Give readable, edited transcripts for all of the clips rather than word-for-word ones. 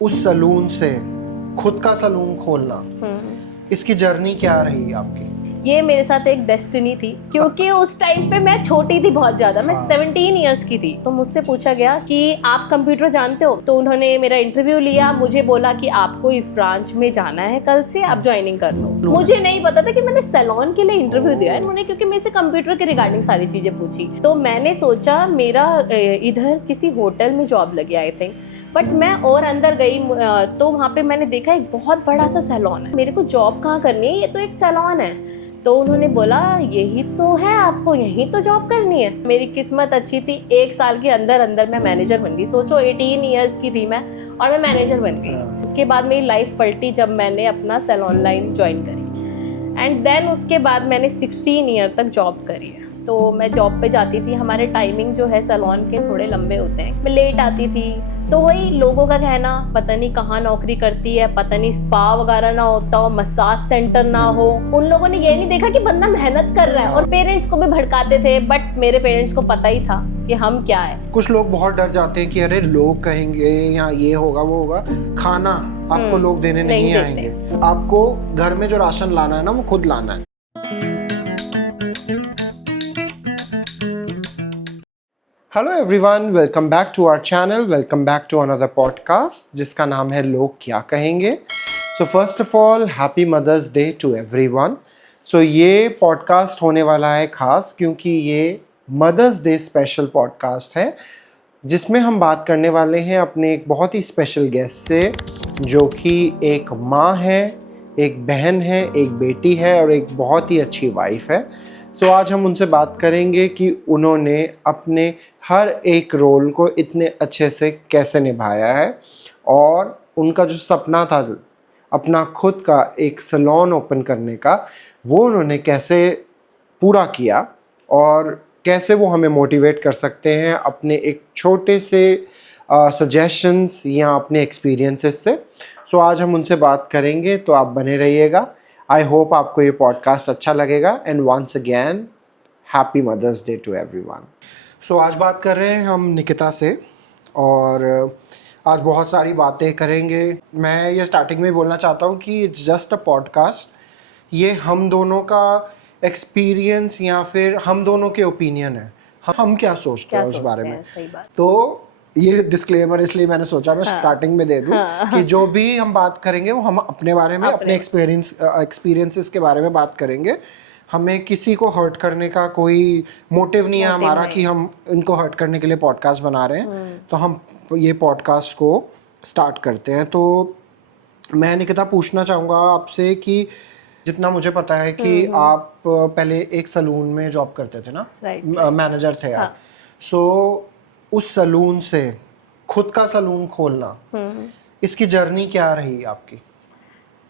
उस सलून से खुद का सलून खोलना, इसकी जर्नी क्या रही आपकी? ये मेरे साथ एक डेस्टिनी थी, क्योंकि उस टाइम पे मैं छोटी थी बहुत ज़्यादा। मैं 17 इयर्स की थी। तो मुझसे पूछा गया कि आप कंप्यूटर जानते हो। तो उन्होंने मेरा इंटरव्यू लिया, मुझे बोला कि आपको इस ब्रांच में जाना है, कल से आप ज्वाइनिंग कर लो। मुझे नहीं पता था कि मैंने सैलून के लिए इंटरव्यू दिया है इन्होंने, क्योंकि मेरे से कंप्यूटर के रिगार्डिंग सारी चीज़ें पूछी। तो मैंने सोचा मेरा इधर किसी होटल में जॉब लगी आई थिंक, बट मैं और अंदर गई तो वहाँ पे मैंने देखा एक बहुत बड़ा सा सैलून है। मेरे को जॉब कहाँ करनी है, ये तो एक सैलून है। तो उन्होंने बोला यही तो है, आपको यहीं तो जॉब करनी है। मेरी किस्मत अच्छी थी, 1 साल के अंदर अंदर मैं मैनेजर बन गई। सोचो 18 इयर्स की थी मैं और मैं मैनेजर बन गई। उसके बाद मेरी लाइफ पलटी जब मैंने अपना सैलून लाइन ज्वाइन करी। एंड देन उसके बाद मैंने 16 ईयर तक जॉब करी है। तो मैं जॉब पे जाती थी। हमारे टाइमिंग जो है सैलून के थोड़े लंबे होते हैं, मैं लेट आती थी। तो वही लोगों का कहना, पता नहीं कहाँ नौकरी करती है, पता नहीं स्पा वगैरह ना होता हो, मसाज सेंटर ना हो। उन लोगों ने ये नहीं देखा कि बंदा मेहनत कर रहा है, और पेरेंट्स को भी भड़काते थे। बट मेरे पेरेंट्स को पता ही था कि हम क्या है। कुछ लोग बहुत डर जाते हैं कि अरे लोग कहेंगे या ये होगा वो होगा। खाना आपको लोग देने नहीं आएंगे, आपको घर में जो राशन लाना है ना वो खुद लाना है। Hello everyone, welcome back to our channel, welcome back to another podcast जिसका नाम है लोग क्या कहेंगे। So first of all happy Mother's Day to everyone. So ये पॉडकास्ट होने वाला है ख़ास, क्योंकि ये मदर्स डे स्पेशल पॉडकास्ट है जिसमें हम बात करने वाले हैं अपने एक बहुत ही स्पेशल गेस्ट से, जो कि एक माँ है, एक बहन है, एक बेटी है और एक बहुत ही अच्छी वाइफ है। सो आज हम उनसे बात करेंगे कि उन्होंने अपने हर एक रोल को इतने अच्छे से कैसे निभाया है, और उनका जो सपना था अपना खुद का एक सैलून ओपन करने का, वो उन्होंने कैसे पूरा किया और कैसे वो हमें मोटिवेट कर सकते हैं अपने एक छोटे से सजेशंस या अपने एक्सपीरियंसेस से। सो आज हम उनसे बात करेंगे, तो आप बने रहिएगा। आई होप आपको ये पॉडकास्ट अच्छा लगेगा। And once again happy Mother's Day to everyone. So आज बात कर रहे हैं हम निकिता से, और आज बहुत सारी बातें करेंगे। मैं ये स्टार्टिंग में बोलना चाहता हूँ कि इट्स जस्ट अ पॉडकास्ट। ये हम दोनों का एक्सपीरियंस या फिर हम दोनों के ओपिनियन है, हम क्या सोचते हैं उस बारे में। सही बात। तो ये डिस्क्लेमर इसलिए मैंने सोचा मैं स्टार्टिंग में दे दूं कि जो भी हम बात करेंगे वो हम अपने बारे में, अपने एक्सपीरियंसेस के बारे में बात करेंगे। हमें किसी को हर्ट करने का कोई मोटिव नहीं है हमारा कि हम इनको हर्ट करने के लिए पॉडकास्ट बना रहे हैं। तो हम ये पॉडकास्ट को स्टार्ट करते हैं। तो मैं निकिता पूछना चाहूँगा आपसे कि जितना मुझे पता है कि आप पहले एक सलून में जॉब करते थे ना, मैनेजर थे आप। सो उस सलून से खुद का सलून खोलना, इसकी जर्नी क्या रही आपकी?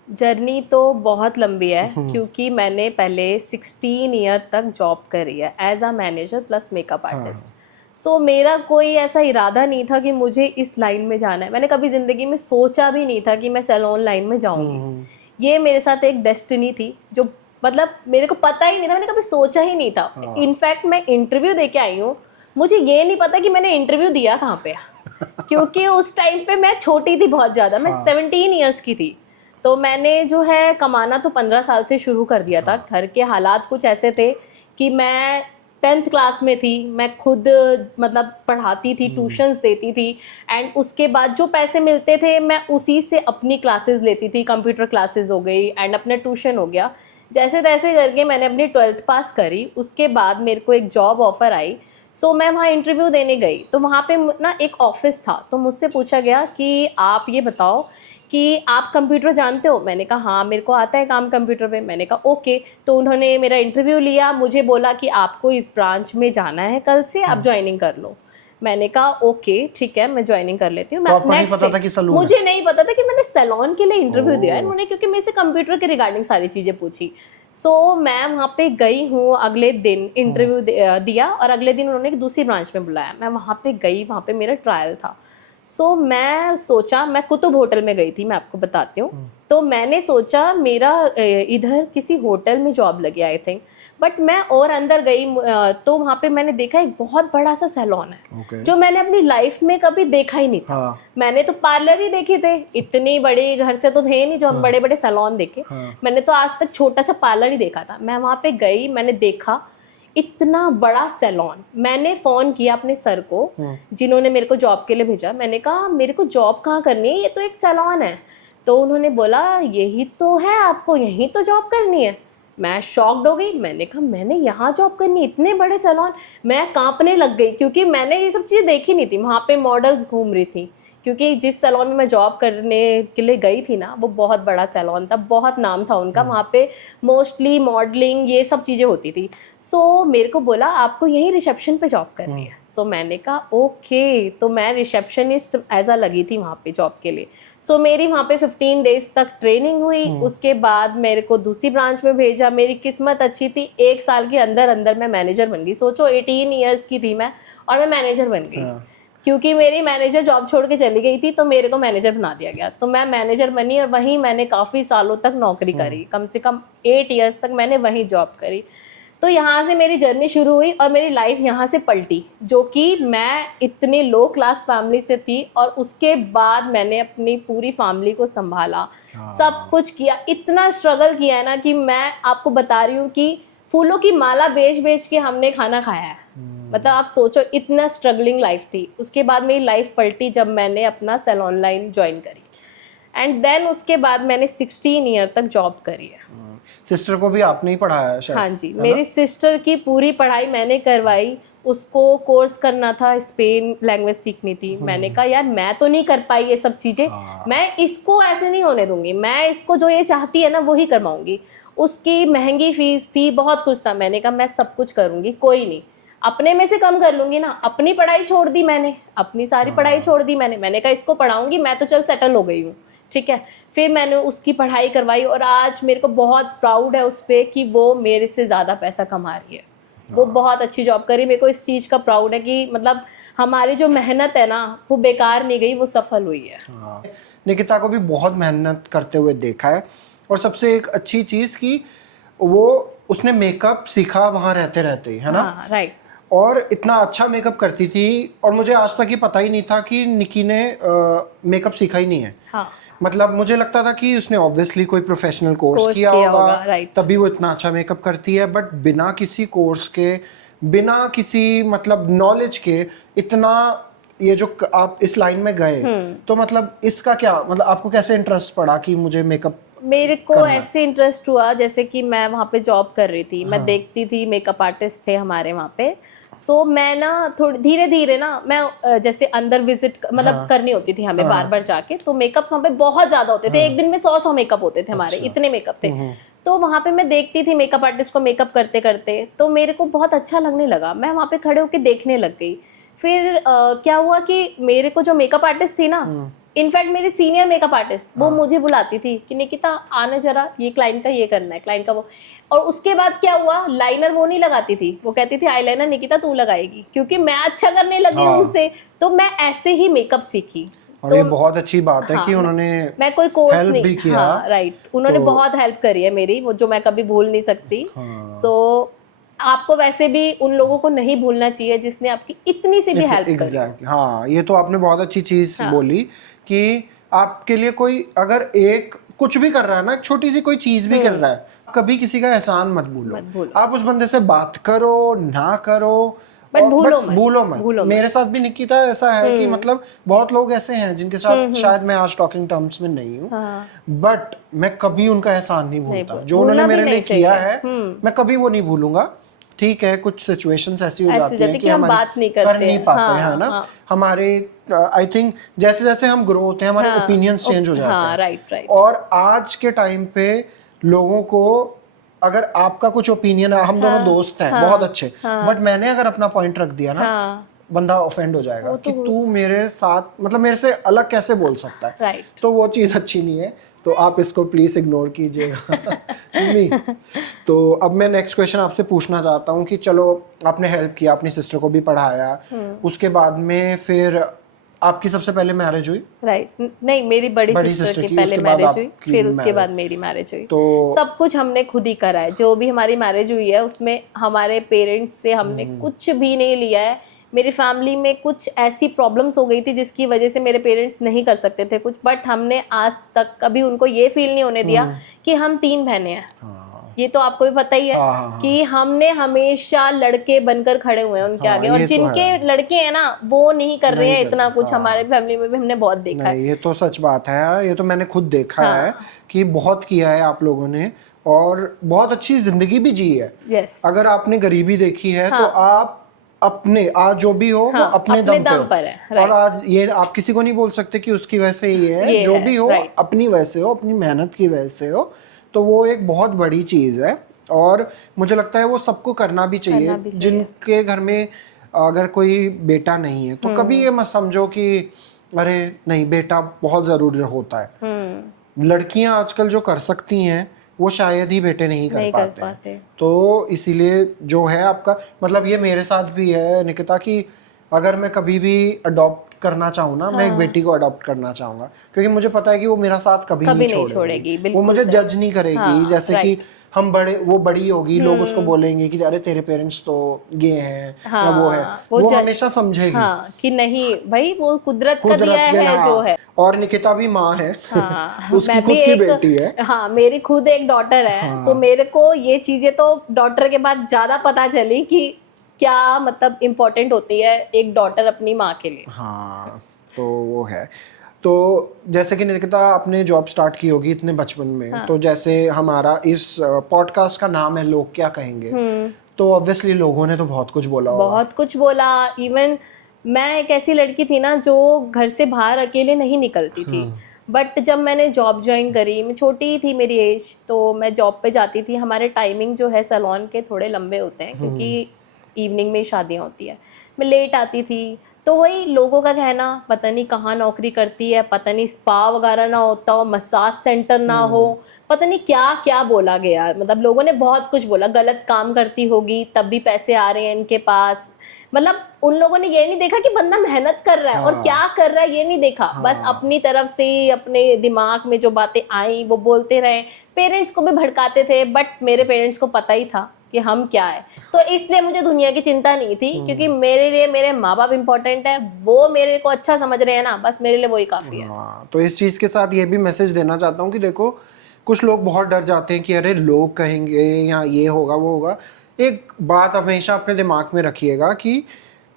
जर्नी तो बहुत लंबी है, क्योंकि मैंने पहले 16 ईयर तक जॉब करी है as a manager plus makeup artist. So मेरा कोई ऐसा इरादा नहीं था कि मुझे इस लाइन में जाना है। मैंने कभी ज़िंदगी में सोचा भी नहीं था कि मैं सैलून लाइन में जाऊंगी। ये मेरे साथ एक डेस्टिनी थी, जो मतलब मेरे को पता ही नहीं था, मैंने कभी सोचा ही नहीं था। इनफैक्ट मैं इंटरव्यू दे के आई हूँ, मुझे ये नहीं पता कि मैंने इंटरव्यू दिया कहाँ पे क्योंकि उस टाइम पे मैं छोटी थी बहुत ज़्यादा। मैं 17 ईयर्स की थी। तो मैंने जो है कमाना तो 15 साल से शुरू कर दिया था। घर के हालात कुछ ऐसे थे कि मैं 10th क्लास में थी, मैं खुद मतलब पढ़ाती थी, ट्यूशन्स देती थी। एंड उसके बाद जो पैसे मिलते थे मैं उसी से अपनी क्लासेस लेती थी। कंप्यूटर क्लासेस हो गई एंड अपना ट्यूशन हो गया। जैसे तैसे करके मैंने अपनी 12th पास करी। उसके बाद मेरे को एक जॉब ऑफ़र आई। सो मैं वहाँ इंटरव्यू देने गई। तो वहाँ पे ना एक ऑफिस था। तो मुझसे पूछा गया कि आप ये बताओ कि आप कंप्यूटर जानते हो। मैंने कहा हाँ, मेरे को आता है काम कंप्यूटर पे। मैंने कहा ओके। तो उन्होंने मेरा इंटरव्यू लिया, मुझे बोला कि आपको इस ब्रांच में जाना है, कल से आप ज्वाइनिंग कर लो। मैंने कहा ओके ठीक है, मैं ज्वाइनिंग कर लेती हूँ। तो आपको नहीं पता था कि सैलून है? मुझे नहीं पता था कि मैंने सैलून के लिए इंटरव्यू दिया है इन्होंने, क्योंकि मेरे से कंप्यूटर के रिगार्डिंग सारी चीज़ें पूछी। सो मैं वहाँ पे गई हूँ, अगले दिन इंटरव्यू दिया और अगले दिन उन्होंने एक दूसरी ब्रांच में बुलाया। मैं वहाँ पे गई, वहाँ पे मेरा ट्रायल था। सो मैं सोचा, मैं कुतुब होटल में गई थी, मैं आपको बताती हूँ। तो मैंने सोचा मेरा इधर किसी होटल में जॉब लगी आई थिंक, बट मैं और अंदर गई तो वहाँ पे मैंने देखा एक बहुत बड़ा सा सैलून है जो मैंने अपनी लाइफ में कभी देखा ही नहीं था। मैंने तो पार्लर ही देखे थे, इतनी बड़ी घर से तो थे ही नहीं जो हम बड़े बड़े सैलून देखे। मैंने तो आज तक छोटा सा पार्लर ही देखा था। मैं वहाँ पे गई, मैंने देखा इतना बड़ा सैलून। मैंने फ़ोन किया अपने सर को जिन्होंने मेरे को जॉब के लिए भेजा। मैंने कहा मेरे को जॉब कहाँ करनी है, ये तो एक सैलून है। तो उन्होंने बोला यही तो है, आपको यहीं तो जॉब करनी है। मैं शॉक्ड हो गई। मैंने कहा मैंने यहाँ जॉब करनी, इतने बड़े सैलून। मैं कांपने लग गई क्योंकि मैंने ये सब चीज़ें देखी नहीं थी। वहाँ पे मॉडल्स घूम रही थी क्योंकि जिस सैलून में मैं जॉब करने के लिए गई थी ना, वो बहुत बड़ा सैलून था, बहुत नाम था उनका। वहाँ पे मोस्टली मॉडलिंग ये सब चीज़ें होती थी। सो मेरे को बोला आपको यहीं रिसेप्शन पे जॉब करनी है। सो मैंने कहा ओके। तो मैं रिसेप्शनिस्ट एज आ लगी थी वहाँ पे जॉब के लिए। सो मेरी वहाँ पे 15 डेज तक ट्रेनिंग हुई। उसके बाद मेरे को दूसरी ब्रांच में भेजा। मेरी किस्मत अच्छी थी, 1 साल के अंदर अंदर मैं मैनेजर बन गई। सोचो 18 ईयर्स की थी मैं और मैं मैनेजर बन गई। क्योंकि मेरी मैनेजर जॉब छोड़ के चली गई थी तो मेरे को मैनेजर बना दिया गया। तो मैं मैनेजर बनी और वहीं मैंने काफ़ी सालों तक नौकरी करी। कम से कम 8 ईयर्स तक मैंने वहीं जॉब करी। तो यहाँ से मेरी जर्नी शुरू हुई और मेरी लाइफ यहाँ से पलटी, जो कि मैं इतनी लो क्लास फैमिली से थी और उसके बाद मैंने अपनी पूरी फैमिली को संभाला, सब कुछ किया। इतना स्ट्रगल किया है ना कि मैं आपको बता रही हूँ कि फूलों की माला बेच बेच के हमने खाना खाया है। मतलब आप सोचो इतना स्ट्रगलिंग लाइफ थी। उसके बाद मेरी लाइफ पलटी जब मैंने अपना सैलून लाइन ज्वाइन करी एंड देन उसके बाद मैंने 16 ईयर तक जॉब करी है। सिस्टर को भी आपने ही पढ़ाया शायद? हाँ जी, मेरी सिस्टर की पूरी पढ़ाई मैंने करवाई। उसको कोर्स करना था, स्पेन लैंग्वेज सीखनी थी। मैंने कहा यार मैं तो नहीं कर पाई ये सब चीज़ें, मैं इसको ऐसे नहीं होने दूंगी, मैं इसको जो ये चाहती है ना वही करवाऊंगी। उसकी महंगी फीस थी, बहुत कुछ था। मैंने कहा मैं सब कुछ करूंगी, कोई नहीं, अपने में से कम कर लूंगी ना। अपनी पढ़ाई छोड़ दी मैंने, अपनी सारी पढ़ाई छोड़ दी मैंने कहा इसको पढ़ाऊंगी, मैं तो चल सेटल हो गई हूँ, ठीक है। फिर मैंने उसकी पढ़ाई करवाई और आज मेरे को बहुत प्राउड है उस पर कि वो मेरे से ज़्यादा पैसा कमा रही है। वो बहुत अच्छी जॉब करी। मेरे को इस चीज़ का प्राउड है कि मतलब हमारी जो मेहनत है ना वो बेकार नहीं गई, वो सफल हुई है। निकिता को भी बहुत मेहनत करते हुए देखा है और सबसे एक अच्छी चीज़ कि वो उसने मेकअप सीखा वहाँ रहते रहते, है ना? हाँ, राइट। और इतना अच्छा मेकअप करती थी और मुझे आज तक ये पता ही नहीं था कि निकी ने मेकअप सीखा ही नहीं है। हाँ। मतलब मुझे लगता था कि उसने ऑब्वियसली कोई प्रोफेशनल कोर्स किया होगा, तभी वो इतना अच्छा मेकअप करती है। बट बिना किसी कोर्स के, बिना किसी मतलब नॉलेज के इतना ये जो आप इस लाइन में गए, तो मतलब इसका क्या मतलब आपको कैसे इंटरेस्ट पड़ा कि मुझे मेकअप? मेरे को ऐसे इंटरेस्ट हुआ जैसे कि मैं वहाँ पे जॉब कर रही थी। मैं देखती थी मेकअप आर्टिस्ट थे हमारे वहाँ पे। सो मैं ना थोड़ी धीरे धीरे ना मैं जैसे अंदर विजिट मतलब करनी होती थी हमें बार बार जाके। तो मेकअप वहाँ पे बहुत ज़्यादा होते थे, एक दिन में 100 मेकअप होते थे हमारे, इतने मेकअप थे। तो वहाँ पे मैं देखती थी मेकअप आर्टिस्ट को मेकअप करते करते, तो मेरे को बहुत अच्छा लगने लगा। मैं वहाँ पे खड़े होकर देखने लग गई। फिर क्या हुआ कि मेरे को जो मेकअप आर्टिस्ट थी ना, इनफैक्ट मेरी सीनियर मेकअप आर्टिस्ट, वो मुझे बुलाती थी कि निकिता आना जरा, ये क्लाइंट का ये करना है, क्लाइंट का वो। और उसके बाद क्या हुआ, लाइनर वो नहीं लगाती थी, वो कहती थी आईलाइनर निकिता तू लगाएगी, क्योंकि मैं अच्छा करने लगी उनसे। तो मैं ऐसे ही मेकअप सीखी। और तो ये बहुत अच्छी बात है कि उन्होंने मैं कोई कोर्स हेल्प नहीं भी किया। हाँ, राइट। उन्होंने बहुत हेल्प करी है मेरी, वो जो मैं कभी भूल नहीं सकती। सो आपको वैसे भी उन लोगों को नहीं भूलना चाहिए जिसने आपकी इतनी सी भी हेल्प करी। हाँ, ये तो आपने बहुत अच्छी चीज बोली कि आपके लिए कोई अगर एक कुछ भी कर रहा है ना, छोटी सी कोई चीज भी कर रहा है, कभी किसी का एहसान मत भूलो। आप उस बंदे से बात करो ना करो, बट भूलो मत। मेरे साथ भी निकिता ऐसा है कि मतलब बहुत लोग ऐसे हैं जिनके साथ शायद मैं आज टॉकिंग टर्म्स में नहीं हूँ, बट मैं कभी उनका एहसान नहीं भूलता। जो उन्होंने मेरे लिए किया है मैं कभी वो नहीं भूलूंगा। ठीक है, कुछ सिचुएशंस ऐसी हो जाती हैं कि हम बात नहीं कर नहीं पाते हैं ना। हमारे आई थिंक जैसे जैसे हम ग्रो होते हैं हमारे ओपिनियंस चेंज हो जाते हैं। राइट। और आज के टाइम पे लोगों को अगर आपका कुछ ओपिनियन है, हम दोनों दोस्त हैं बहुत अच्छे, बट मैंने अगर अपना पॉइंट रख दिया ना, बंदा ऑफेंड हो जाएगा कि तू मेरे साथ मतलब मेरे से अलग कैसे बोल सकता है। राइट। तो वो चीज़ अच्छी नहीं है, तो आप इसको प्लीज इग्नोर कीजिएगा। तो अब मैं नेक्स्ट क्वेश्चन आपसे पूछना चाहता हूँ कि चलो आपने हेल्प किया, अपनी सिस्टर को भी पढ़ाया, उसके बाद में फिर आपकी सबसे पहले मैरिज हुई? राइट नहीं, मेरी बड़ी सिस्टर की पहले मैरिज हुई, फिर उसके बाद मेरी मैरिज हुई। तो सब कुछ हमने खुद ही करा है। जो भी हमारी मैरिज हुई है उसमें हमारे पेरेंट्स से हमने कुछ भी नहीं लिया है। मेरी फैमिली में कुछ ऐसी प्रॉब्लम्स हो गई थी जिसकी वजह से मेरे पेरेंट्स नहीं कर सकते थे कुछ, बट हमने आज तक कभी उनको ये फील नहीं होने दिया कि हम 3 बहनें हैं। ये तो आपको भी पता ही है कि हमने हमेशा लड़के बनकर खड़े हुए हैं उनके आगे, और जिनके लड़के हैं ना वो नहीं कर रहे हैं इतना कुछ। हमारे फैमिली में भी हमने बहुत देखा है। ये तो सच बात है, ये तो मैंने खुद देखा है कि बहुत किया है आप लोगों ने, और बहुत अच्छी जिंदगी भी जी है। अगर आपने गरीबी देखी है तो आप अपने आज जो भी हो वो अपने दम पर है। और आज ये आप किसी को नहीं बोल सकते कि उसकी वजह से ही है, जो भी हो अपनी वजह से हो, अपनी मेहनत की वजह से हो, तो वो एक बहुत बड़ी चीज़ है। और मुझे लगता है वो सबको करना भी चाहिए। जिनके घर में अगर कोई बेटा नहीं है तो कभी ये मत समझो कि अरे नहीं बेटा बहुत ज़रूरी होता है। लड़कियां आजकल जो कर सकती हैं वो शायद ही बेटे नहीं कर पाते। तो इसीलिए जो है आपका मतलब, ये मेरे साथ भी है निकिता कि अगर मैं कभी भी अडॉप्ट करना चाहूँ ना, मैं एक बेटी को अडॉप्ट करना चाहूंगा, क्योंकि मुझे पता है कि वो मेरा साथ कभी नहीं छोड़ेगी। वो मुझे जज नहीं करेगी। जैसे कि हम बड़े, वो बड़ी होगी, लोग उसको बोलेंगे कि अरे तेरे पेरेंट्स तो गे हैं या वो है, वो हमेशा समझेगी कि नहीं भाई वो कुदरत का दिया है जो है। और निकिता भी माँ है, उसकी खुद की बेटी है। हाँ, मेरी खुद एक डॉटर है। तो मेरे को ये चीजें तो डॉटर के बाद ज्यादा पता चली कि क्या मतलब इम्पोर्टेंट होती है एक डॉटर अपनी माँ के लिए। हाँ, तो वो है। तो जैसे कि निकिता आपने जॉब स्टार्ट की होगी इतने बचपन में, तो जैसे हमारा इस पॉडकास्ट का नाम है लोग क्या कहेंगे, तो ऑब्वियसली लोगों ने तो बहुत कुछ बोला होगा। बहुत कुछ बोला। इवन मैं एक ऐसी लड़की थी ना जो घर से बाहर अकेले नहीं निकलती थी, बट जब मैंने जॉब ज्वाइन करी, मैं छोटी थी मेरी एज, तो मैं जॉब पे जाती थी। हमारे टाइमिंग जो है सैलून के थोड़े लंबे होते हैं क्योंकि इवनिंग में शादियाँ होती है। मैं लेट आती थी, तो वही लोगों का कहना पता नहीं कहाँ नौकरी करती है, पता नहीं स्पा वगैरह ना होता हो, मसाज सेंटर ना हो, पता नहीं क्या क्या बोला गया। मतलब लोगों ने बहुत कुछ बोला, गलत काम करती होगी तब भी पैसे आ रहे हैं इनके पास। मतलब उन लोगों ने ये नहीं देखा कि बंदा मेहनत कर रहा है और क्या कर रहा है, ये नहीं देखा। बस अपनी तरफ से अपने दिमाग में जो बातें आई वो बोलते रहे। पेरेंट्स को भी भड़काते थे, बट मेरे पेरेंट्स को पता ही था कि हम क्या है, तो इसलिए मुझे दुनिया की चिंता नहीं थी, क्योंकि मेरे लिए मेरे माँ बाप इम्पोर्टेंट है। वो मेरे को अच्छा समझ रहे हैं ना, बस मेरे लिए वही काफ़ी है। तो इस चीज़ के साथ ये भी मैसेज देना चाहता हूँ कि देखो, कुछ लोग बहुत डर जाते हैं कि अरे लोग कहेंगे या ये होगा वो होगा। एक बात हमेशा अपने दिमाग में रखिएगा कि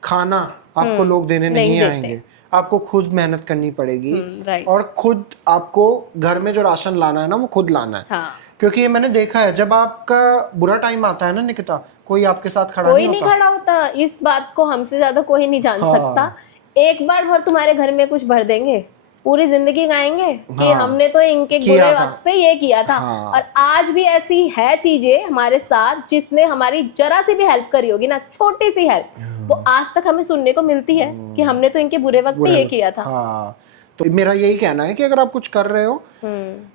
खाना आपको लोग देने नहीं आएंगे, आपको खुद मेहनत करनी पड़ेगी। और खुद आपको घर में जो राशन लाना है ना वो खुद लाना है। क्योंकि ये मैंने देखा है, जब आपका बुरा टाइम आता है ना निकिता, कोई आपके साथ खड़ा नहीं होता। इस बात को हमसे ज्यादा कोई नहीं जान सकता। एक बार भर तुम्हारे घर में कुछ भर देंगे, पूरी जिंदगी गाएंगे कि हमने तो इनके बुरे वक्त पे ये किया था। और आज भी ऐसी है चीजें हमारे साथ जिसने हमारी जरा सी भी हेल्प करी होगी ना, छोटी सी हेल्प, वो आज तक हमें सुनने को मिलती है कि हमने तो इनके बुरे वक्त पे ये किया था। तो मेरा यही कहना है कि अगर आप कुछ कर रहे हो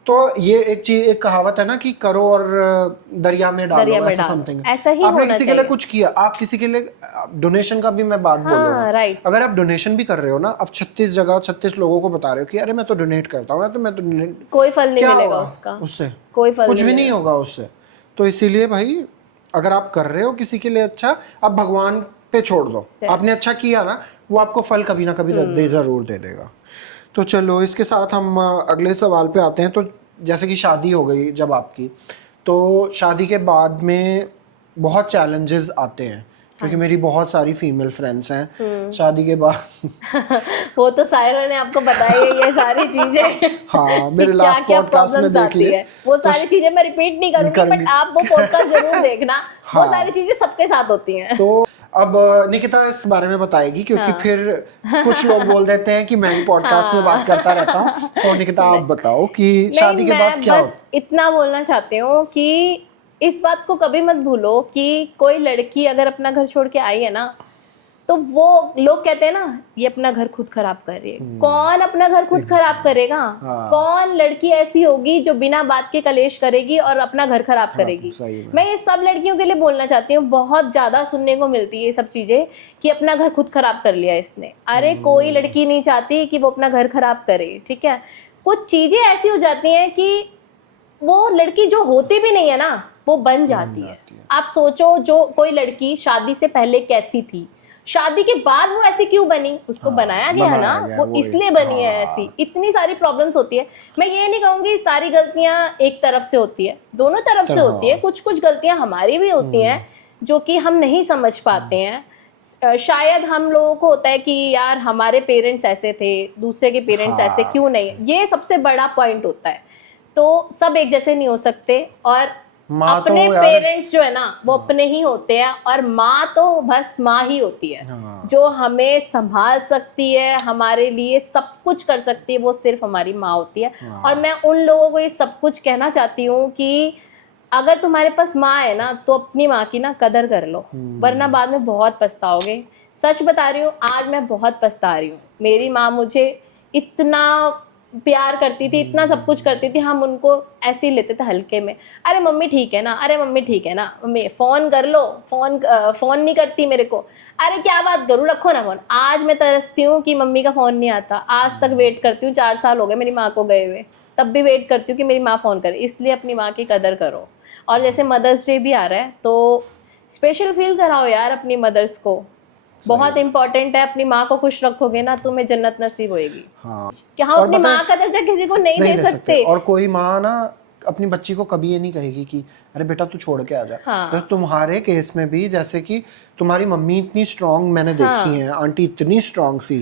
तो ये एक चीज, एक कहावत है ना कि करो और दरिया में डालो, ऐसा समथिंग। ऐसा ही आपने किसी के लिए कुछ किया, आप किसी के लिए डोनेशन का भी मैं बात बोलूंगा। अगर आप डोनेशन भी कर रहे हो ना, अब 36 लोगों को बता रहे हो कि अरे मैं तो डोनेट करता हूँ, तो मैं तो कोई फल नहीं मिलेगा उसका, उससे कोई फल कुछ भी नहीं होगा उससे। तो इसीलिए भाई अगर आप कर रहे हो किसी के लिए अच्छा, आप भगवान पे छोड़ दो। आपने अच्छा किया ना, वो आपको फल कभी ना कभी जरूर दे देगा। तो चलो इसके साथ हम अगले सवाल पे आते हैं। तो जैसे कि शादी हो गई जब आपकी, तो शादी के बाद में बहुत चैलेंजेस आते हैं, क्योंकि मेरी बहुत सारी फीमेल फ्रेंड्स हैं शादी के बाद। वो तो सायरा ने आपको बताई है ये सारी चीजें। हाँ, मेरे लास्ट पॉडकास्ट में देख लिए। वो सारी चीजें मैं रिपीट नहीं करूंगी, बट आप वो पॉडकास्ट जरूर देखना। वो सारी चीजें सबके साथ होती हैं। तो अब निकिता इस बारे में बताएगी, क्योंकि फिर कुछ लोग बोल देते हैं कि मैं ही पॉडकास्ट में बात करता रहता हूँ। तो निकिता आप बताओ कि शादी के बाद क्या। बस इतना बोलना चाहती हूँ कि इस बात को कभी मत भूलो कि कोई लड़की अगर अपना घर छोड़ के आई है ना, तो वो लोग कहते हैं ना ये अपना घर खुद खराब कर रही है। कौन अपना घर खुद खराब करेगा? कौन लड़की ऐसी होगी जो बिना बात के कलेश करेगी और अपना घर खराब करेगी? मैं ये सब लड़कियों के लिए बोलना चाहती हूँ, बहुत ज्यादा सुनने को मिलती है ये सब चीजें कि अपना घर खुद खराब कर लिया इसने। अरे कोई लड़की नहीं चाहती कि वो अपना घर खराब करे, ठीक है। कुछ चीजें ऐसी हो जाती हैं कि वो लड़की जो होती भी नहीं है ना वो बन जाती है। आप सोचो, जो कोई लड़की शादी से पहले कैसी थी, शादी के बाद वो ऐसी क्यों बनी? उसको बनाया गया ना, वो इसलिए बनी है ऐसी। इतनी सारी प्रॉब्लम्स होती है। मैं ये नहीं कहूँगी सारी गलतियाँ एक तरफ से होती है, दोनों तरफ से होती है। कुछ कुछ गलतियाँ हमारी भी होती हैं जो कि हम नहीं समझ पाते हैं। शायद हम लोगों को होता है कि यार हमारे पेरेंट्स ऐसे थे, दूसरे के पेरेंट्स ऐसे क्यों नहीं, ये सबसे बड़ा पॉइंट होता है। तो सब एक जैसे नहीं हो सकते, और अपने पेरेंट्स जो है ना वो अपने ही होते हैं, और माँ तो बस माँ ही होती है जो हमें संभाल सकती है, हमारे लिए सब कुछ कर सकती है, वो सिर्फ हमारी माँ होती है। और मैं उन लोगों को ये सब कुछ कहना चाहती हूँ कि अगर तुम्हारे पास माँ है ना तो अपनी माँ की ना कदर कर लो, वरना बाद में बहुत पछताओगे। सच बता रही हूँ, आज मैं बहुत पछता रही हूँ। मेरी माँ मुझे इतना प्यार करती थी, इतना सब कुछ करती थी, हम उनको ऐसे ही लेते थे हल्के में। अरे मम्मी ठीक है ना, अरे मम्मी ठीक है ना, मम्मी फ़ोन कर लो, फ़ोन नहीं करती मेरे को, अरे क्या बात करूँ, रखो ना फ़ोन। आज मैं तरसती हूँ कि मम्मी का फ़ोन नहीं आता, आज तक वेट करती हूँ, 4 साल हो गए मेरी माँ को गए हुए, तब भी वेट करती हूँ कि मेरी माँ फ़ोन करे। इसलिए अपनी माँ की कदर करो। और जैसे मदर्स डे भी आ रहा है तो स्पेशल फील कराओ यार अपनी मदर्स को, बहुत इंपॉर्टेंट है। अपनी माँ को खुश रखोगे ना तुम्हें जन्नत नसीब होएगी। कि हम अपनी माँ का दर्जा किसी को नहीं दे सकते। और कोई माँ ना अपनी बच्ची को कभी ये नहीं कहेगी कि अरे बेटा तू छोड़ के आ जा। तो तुम्हारे केस में भी जैसे कि तुम्हारी मम्मी इतनी स्ट्रांग मैंने देखी है, आंटी इतनी स्ट्रांग थी।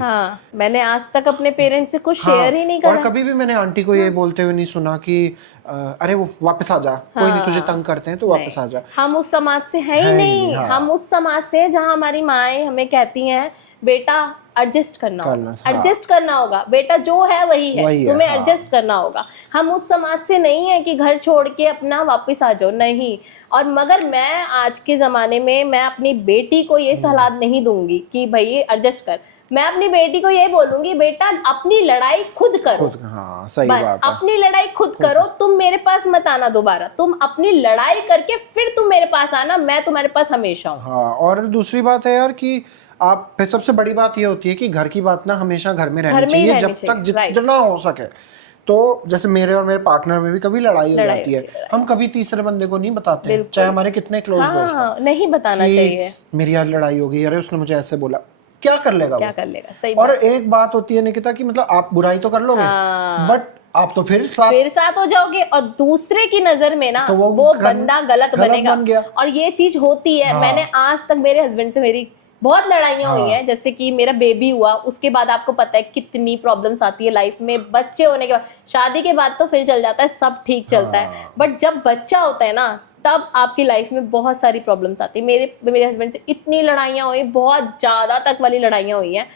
मैंने आज तक अपने पेरेंट्स से कुछ शेयर ही नहीं करा। और कभी भी मैंने आंटी को ये बोलते हुए नहीं सुना कि अरे वो वापस आ जा, कोई नहीं तुझे तंग करते हैं तो वापस आ जा। हम उस समाज से है ही नहीं। हम उस समाज से जहाँ हमारी माएँ हमें कहती हैं बेटा एडजस्ट करना होगा, एडजस्ट करना होगा, बेटा जो है वही है, तुम्हें एडजस्ट करना होगा। हम उस समाज से नहीं है कि घर छोड़ के अपना वापस आ जाओ, नहीं। और मगर मैं आज के ज़माने में मैं अपनी बेटी को ये सलाह नहीं दूंगी कि भाई एडजस्ट कर। मैं अपनी बेटी को ये बोलूंगी बेटा अपनी लड़ाई खुद करो। सही बस बात है। अपनी लड़ाई खुद करो, तुम मेरे पास मत आना दोबारा, तुम अपनी लड़ाई करके फिर तुम मेरे पास आना, मैं तुम्हारे पास हमेशा हूँ। और दूसरी बात है यार कि आप फिर सबसे बड़ी बात ये होती है कि घर की बात ना हमेशा घर में रहनी चाहिए, जब तक जितना हो सके। तो जैसे मेरे और मेरे पार्टनर में भी कभी लड़ाई हो जाती है, हम कभी तीसरे बंदे को नहीं बताते, चाहे हमारे कितने क्लोज दोस्त हों। नहीं बताना चाहिए मेरी आज लड़ाई हो गई, अरे उसने मुझे ऐसे बोला, क्या कर लेगा क्या कर लेगा। सही और एक बात होती है निकिता कि मतलब आप बुराई तो कर लोगे बट आप तो फिर साथ हो जाओगे, और दूसरे की नजर में ना तो वो बंदा गलत बनेगा। और ये चीज होती है। मैंने आज तक मेरे हस्बैंड से मेरी बहुत लड़ाइयाँ हुई हैं। जैसे कि मेरा बेबी हुआ उसके बाद आपको पता है कितनी प्रॉब्लम्स आती है लाइफ में। बच्चे होने के बाद, शादी के बाद तो फिर चल जाता है, सब ठीक चलता है, बट जब बच्चा होता है ना तब आपकी लाइफ में बहुत सारी प्रॉब्लम्स आती है। मेरे हस्बैंड से इतनी लड़ाइयाँ हुई, बहुत ज़्यादा तक वाली लड़ाइयाँ हुई हैं,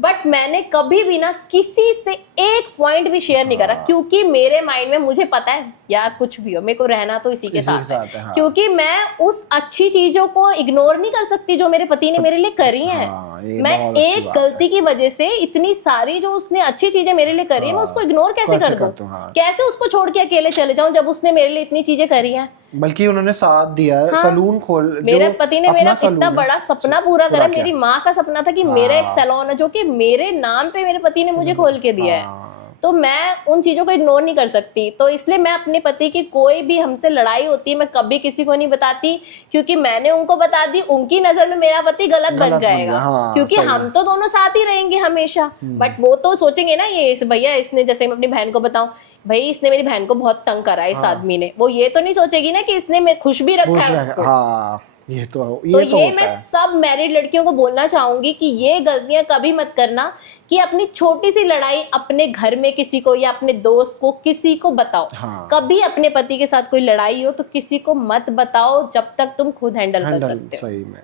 बट मैंने कभी भी ना किसी से एक पॉइंट भी शेयर नहीं करा, क्योंकि मेरे माइंड में मुझे पता है यार कुछ भी हो मेरे को रहना तो इसी के साथ है। क्योंकि मैं उस अच्छी चीजों को इग्नोर नहीं कर सकती जो मेरे पति ने मेरे लिए करी हैं। मैं एक गलती की वजह से इतनी सारी जो उसने अच्छी चीजें मेरे लिए करी है मैं उसको इग्नोर कैसे कर दूं? कैसे उसको छोड़ के अकेले चले जाऊं जब उसने मेरे लिए इतनी चीजें करी हैं? बल्कि उन्होंने साथ दिया है, सैलून खोल, मेरे पति ने मेरा इतना बड़ा सपना पूरा करा। मेरी माँ का सपना था कि मेरा एक सैलून है, जो कि मेरे नाम पे मेरे पति ने मुझे खोल के दिया है। तो मैं उन चीजों को इग्नोर नहीं कर सकती। तो इसलिए मैं अपने पति की कोई भी हमसे लड़ाई होती है मैं कभी किसी को नहीं बताती, क्योंकि मैंने उनको बता दी उनकी नजर में मेरा पति गलत बन जाएगा। क्योंकि हम तो दोनों साथ ही रहेंगे हमेशा, बट वो तो सोचेंगे ना ये भैया इसने, जैसे मैं अपनी बहन को बताऊं भाई इसने मेरी बहन को बहुत तंग करा इस आदमी ने, वो ये तो नहीं सोचेगी ना कि इसने मेरे खुश भी रखा है उसको। ये तो मैं सब मैरिड लड़कियों को बोलना चाहूंगी कि ये गलतियां कभी मत करना कि अपनी छोटी सी लड़ाई अपने घर में किसी को या अपने दोस्त को किसी को बताओ। कभी अपने पति के साथ कोई लड़ाई हो तो किसी को मत बताओ जब तक तुम खुद हैंडल कर सकते हो। सही में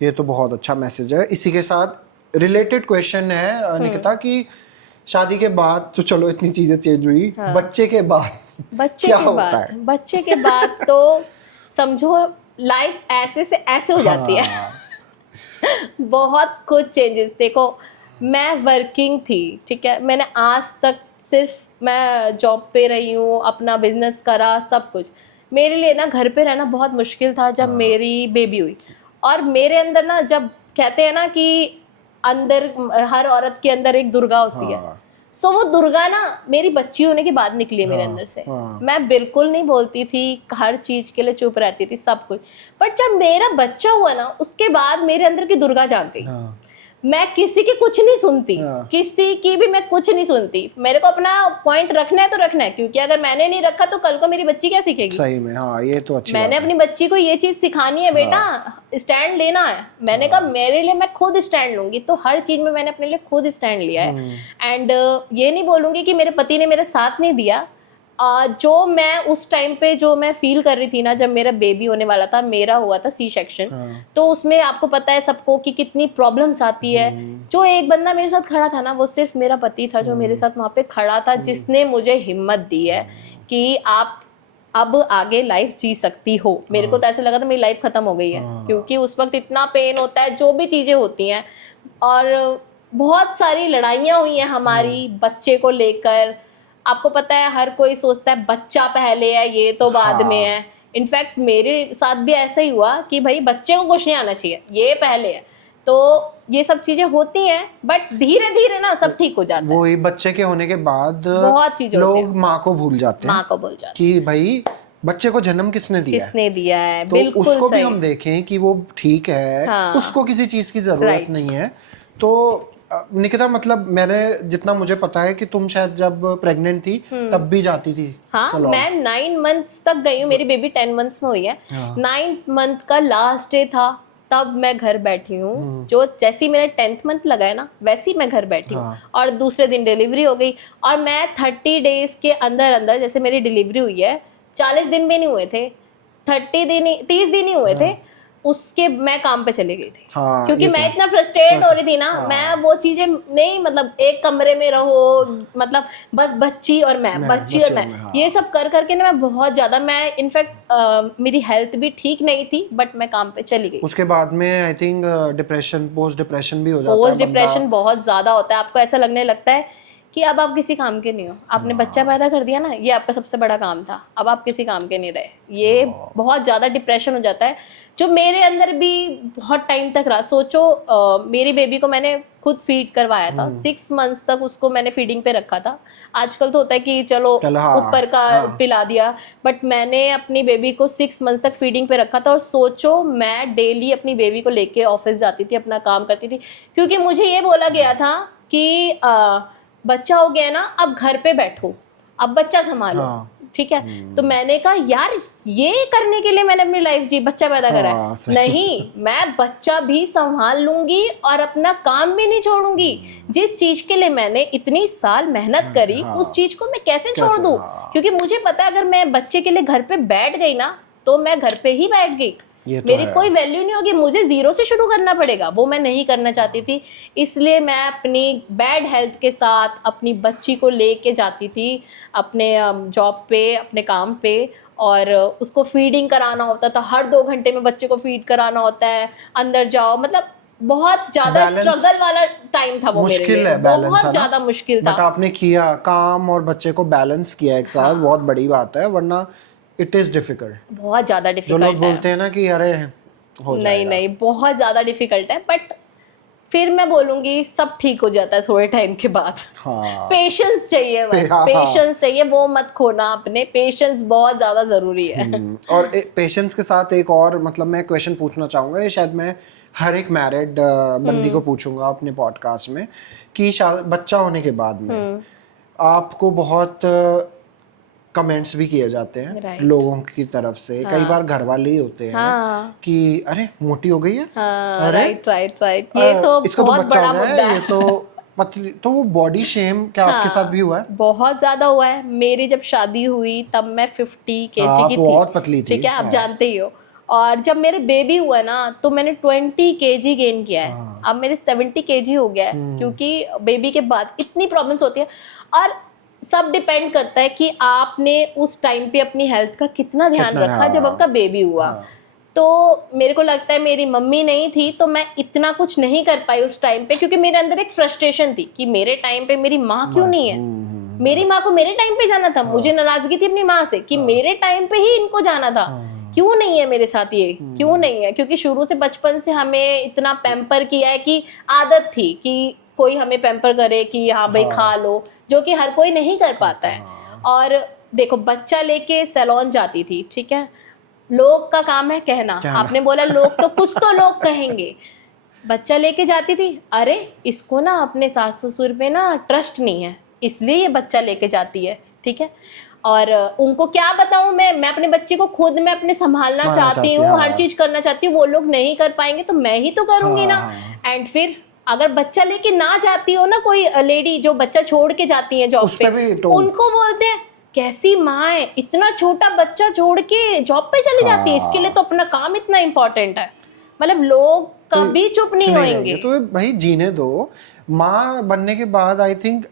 ये तो बहुत अच्छा मैसेज है। इसी के साथ रिलेटेड क्वेश्चन है निकिता कि शादी के बाद तो चलो इतनी चीजें चेंज हुई, बच्चे के बाद क्या होता है? बच्चे के बाद तो समझो लाइफ ऐसे से ऐसे हो जाती है। बहुत कुछ चेंजेस। देखो मैं वर्किंग थी, ठीक है, मैंने आज तक सिर्फ मैं जॉब पे रही हूँ, अपना बिजनेस करा, सब कुछ। मेरे लिए ना घर पे रहना बहुत मुश्किल था जब मेरी बेबी हुई। और मेरे अंदर ना, जब कहते हैं ना कि अंदर हर औरत के अंदर एक दुर्गा होती है, हाँ। सो वो दुर्गा ना मेरी बच्ची होने के बाद निकली है मेरे अंदर से। मैं बिल्कुल नहीं बोलती थी, हर चीज के लिए चुप रहती थी, सब कुछ। बट जब मेरा बच्चा हुआ ना, उसके बाद मेरे अंदर की दुर्गा जाग गई। हाँ। मैं किसी की कुछ नहीं सुनती, हाँ। किसी की भी मैं कुछ नहीं सुनती। मेरे को अपना पॉइंट रखना है तो रखना है, क्योंकि अगर मैंने नहीं रखा तो कल को मेरी बच्ची क्या सीखेगी। सही में, हाँ, ये तो अच्छी मैंने बात है। अपनी बच्ची को ये चीज सिखानी है, बेटा स्टैंड लेना है। मैंने कहा मेरे लिए मैं खुद स्टैंड लूंगी, तो हर चीज में मैंने अपने लिए खुद स्टैंड लिया है। एंड ये नहीं बोलूंगी कि मेरे पति ने मेरा साथ नहीं दिया। जो मैं उस टाइम पे जो मैं फील कर रही थी ना, जब मेरा बेबी होने वाला था, मेरा हुआ था सी सेक्शन, तो उसमें आपको पता है सबको कि कितनी प्रॉब्लम्स आती है। जो एक बंदा मेरे साथ खड़ा था ना, वो सिर्फ मेरा पति था, जो मेरे साथ वहाँ पे खड़ा था, जिसने मुझे हिम्मत दी है कि आप अब आगे लाइफ जी सकती हो। मेरे को तो ऐसा लगा था मेरी लाइफ खत्म हो गई है, क्योंकि उस वक्त इतना पेन होता है, जो भी चीजें होती हैं, और बहुत सारी लड़ाइयाँ हुई हैं हमारी बच्चे को लेकर। आपको पता है हर कोई सोचता है बच्चा पहले है, ये तो बाद में है। इनफैक्ट मेरे साथ भी ऐसा ही हुआ कि भाई बच्चे को कुछ नहीं आना चाहिए, ये पहले है। तो ये सब चीजें होती हैं, बट धीरे धीरे ना सब ठीक हो जाता है। वही बच्चे के होने के बाद बहुत चीजें होती लोग माँ को भूल जाते हैं, माँ को भूल जाते कि भाई बच्चे को जन्म किसने दिया है। किसने दिया है, तो बिल्कुल उसको भी सही। हम देखें कि वो ठीक है, हाँ। उसको किसी चीज की जरूरत Right. नहीं है। तो निकिता, मतलब मैंने जितना मुझे पता है कि तुम शायद जब प्रेग्नेंट थी तब भी जाती थी हाँ, सैलून। मैं 9 मंथ्स तक गई हूँ, मेरी बेबी 10 मंथ्स में हुई है। 9 मंथ का लास्ट डे था, तब मैं घर बैठी हूँ। जो जैसी मेरा 10th मंथ लगा है ना, वैसी मैं घर बैठी हूँ। और दूसरे दिन डिलीवरी हो गई, और मैं 30 डेज के अंदर अंदर, जैसे मेरी डिलीवरी हुई है, 40 दिन भी नहीं हुए थे, 30 दिन ही हुए थे, उसके मैं काम पे चली गई थी। हाँ, क्योंकि ये मैं तो इतना फ्रस्ट्रेट हो रही थी ना, मैं वो चीजें नहीं, मतलब एक कमरे में रहो, मतलब बस बच्ची और मैं, बच्ची और मैं, हाँ। ये सब कर करके ना मैं बहुत ज्यादा, मैं इनफैक्ट मेरी हेल्थ भी ठीक नहीं थी, बट मैं काम पे चली गई। उसके बाद में I think depression, post depression भी हो जाता है। पोस्ट डिप्रेशन बहुत ज्यादा होता है, आपको ऐसा लगने लगता है कि अब आप किसी काम के नहीं हो। आपने बच्चा पैदा कर दिया ना, ये आपका सबसे बड़ा काम था, अब आप किसी काम के नहीं रहे। ये बहुत ज़्यादा डिप्रेशन हो जाता है, जो मेरे अंदर भी बहुत टाइम तक रहा। सोचो मेरी बेबी को मैंने खुद फीड करवाया था, 6 मंथ्स तक उसको मैंने फीडिंग पे रखा था। आजकल तो होता है कि चलो ऊपर का पिला दिया, बट मैंने अपनी बेबी को 6 मंथ्स तक फीडिंग पे रखा था। और सोचो मैं डेली अपनी बेबी को लेके ऑफिस जाती थी, अपना काम करती थी, क्योंकि मुझे ये बोला गया था कि बच्चा हो गया ना, अब घर पे बैठो, अब बच्चा संभालो। ठीक है, तो मैंने कहा यार ये करने के लिए मैंने अपनी लाइफ जी, बच्चा पैदा करा है। नहीं, मैं बच्चा भी संभाल लूंगी और अपना काम भी नहीं छोड़ूंगी। जिस चीज के लिए मैंने इतनी साल मेहनत करी, उस चीज को मैं कैसे छोड़ दूं? क्योंकि मुझे पता है अगर मैं बच्चे के लिए घर पे बैठ गई ना, तो मैं घर पे ही बैठ गई, मेरी कोई वैल्यू नहीं होगी, मुझे जीरो से शुरू करना पड़ेगा। वो मैं नहीं करना चाहती थी, इसलिए मैं अपनी बैड हेल्थ के साथ अपनी बच्ची को लेके जाती थी अपने जॉब पे, अपने काम पे, और उसको फीडिंग कराना होता था। हर 2 घंटे में बच्चे को फीड कराना होता है, अंदर जाओ, मतलब बहुत ज्यादा स्ट्रगल वाला टाइम था वो मेरे लिए, बहुत ज्यादा मुश्किल था। बट आपने किया, काम और बच्चे को बैलेंस किया एक साथ, बहुत बड़ी बात है, वरना इट इज डिफिकल्ट, बहुत ज्यादा डिफिकल्ट जो है। लोग बोलते हैं ना कि अरे हो जाएगा, नहीं, बहुत ज्यादा डिफिकल्ट है, बट फिर मैं बोलूंगी सब ठीक हो जाता है थोड़े टाइम के बाद। पेशेंस चाहिए, बस पेशेंस चाहिए, वो मत खोना अपने, पेशेंस बहुत ज्यादा जरूरी है। और पेशेंस के साथ एक और, मतलब मैं क्वेश्चन पूछना चाहूंगा, ये शायद मैं हर एक मैरिड बंदी को पूछूंगा अपने पॉडकास्ट में, कि बच्चा होने के बाद में आपको बहुत कमेंट्स भी किए जाते हैं लोगों की तरफ से, कई बार घर वाले ही होते हैं कि अरे मोटी हो गई है, राइट, ये तो इसका तो बहुत बच्चा बड़ा हो गया मुद्दा है, है। ये तो पतली, तो वो बॉडी शेम क्या आपके साथ भी हुआ है? बहुत ज्यादा हुआ है। मेरी जब शादी हुई तब मैं 50 kg की थी, बहुत पतली थी, ठीक है, आप जानते ही हो। और जब मेरे बेबी हुआ ना, तो मैंने 20 kg गेन किया है। अब मेरे 70 kg हो गया है, क्योंकि बेबी के बाद इतनी प्रॉब्लम्स होती है। और सब डिपेंड करता है कि आपने उस टाइम पे अपनी हेल्थ का कितना ध्यान रखा जब आपका बेबी हुआ। तो तो मेरे को लगता है मेरी मम्मी नहीं थी तो मैं इतना कुछ नहीं कर पाई उस टाइम पे, क्योंकि मेरे अंदर एक फ्रस्ट्रेशन थी कि मेरे टाइम पे मेरी माँ क्यों नहीं है। मेरी माँ को मेरे टाइम पे जाना था, मुझे नाराजगी थी अपनी माँ से कि मेरे टाइम पे ही इनको जाना था, क्यों नहीं है मेरे साथ ये, क्यों नहीं है। क्योंकि शुरू से बचपन से हमें इतना पैम्पर किया है कि आदत थी कि कोई हमें पैम्पर करे कि हाँ भाई खा लो, जो कि हर कोई नहीं कर पाता है। और देखो बच्चा लेके सैलून जाती थी, ठीक है, लोग का काम है कहना, आपने बोला लोग तो कुछ तो लोग कहेंगे। बच्चा लेके जाती थी, अरे इसको ना अपने सास ससुर पे ना ट्रस्ट नहीं है इसलिए ये बच्चा लेके जाती है, ठीक है। और उनको क्या बताऊं मैं अपने बच्चे को खुद मैं अपने संभालना चाहती हूँ, हर चीज करना चाहती हूँ, वो लोग नहीं कर पाएंगे तो मैं ही तो करूंगी ना। एंड फिर अगर बच्चा लेके ना जाती हो ना कोई लेडी जो बच्चा छोड़ के जाती है जॉब पे, उनको बोलते हैं कैसी माँ है, इतना छोटा बच्चा छोड़ के जॉब पे चली जाती है, इसके लिए तो अपना काम इतना इम्पोर्टेंट है। मतलब लोग कभी चुप नहीं होंगे। तो भाई जीने दो। माँ बनने के बाद आई थिंक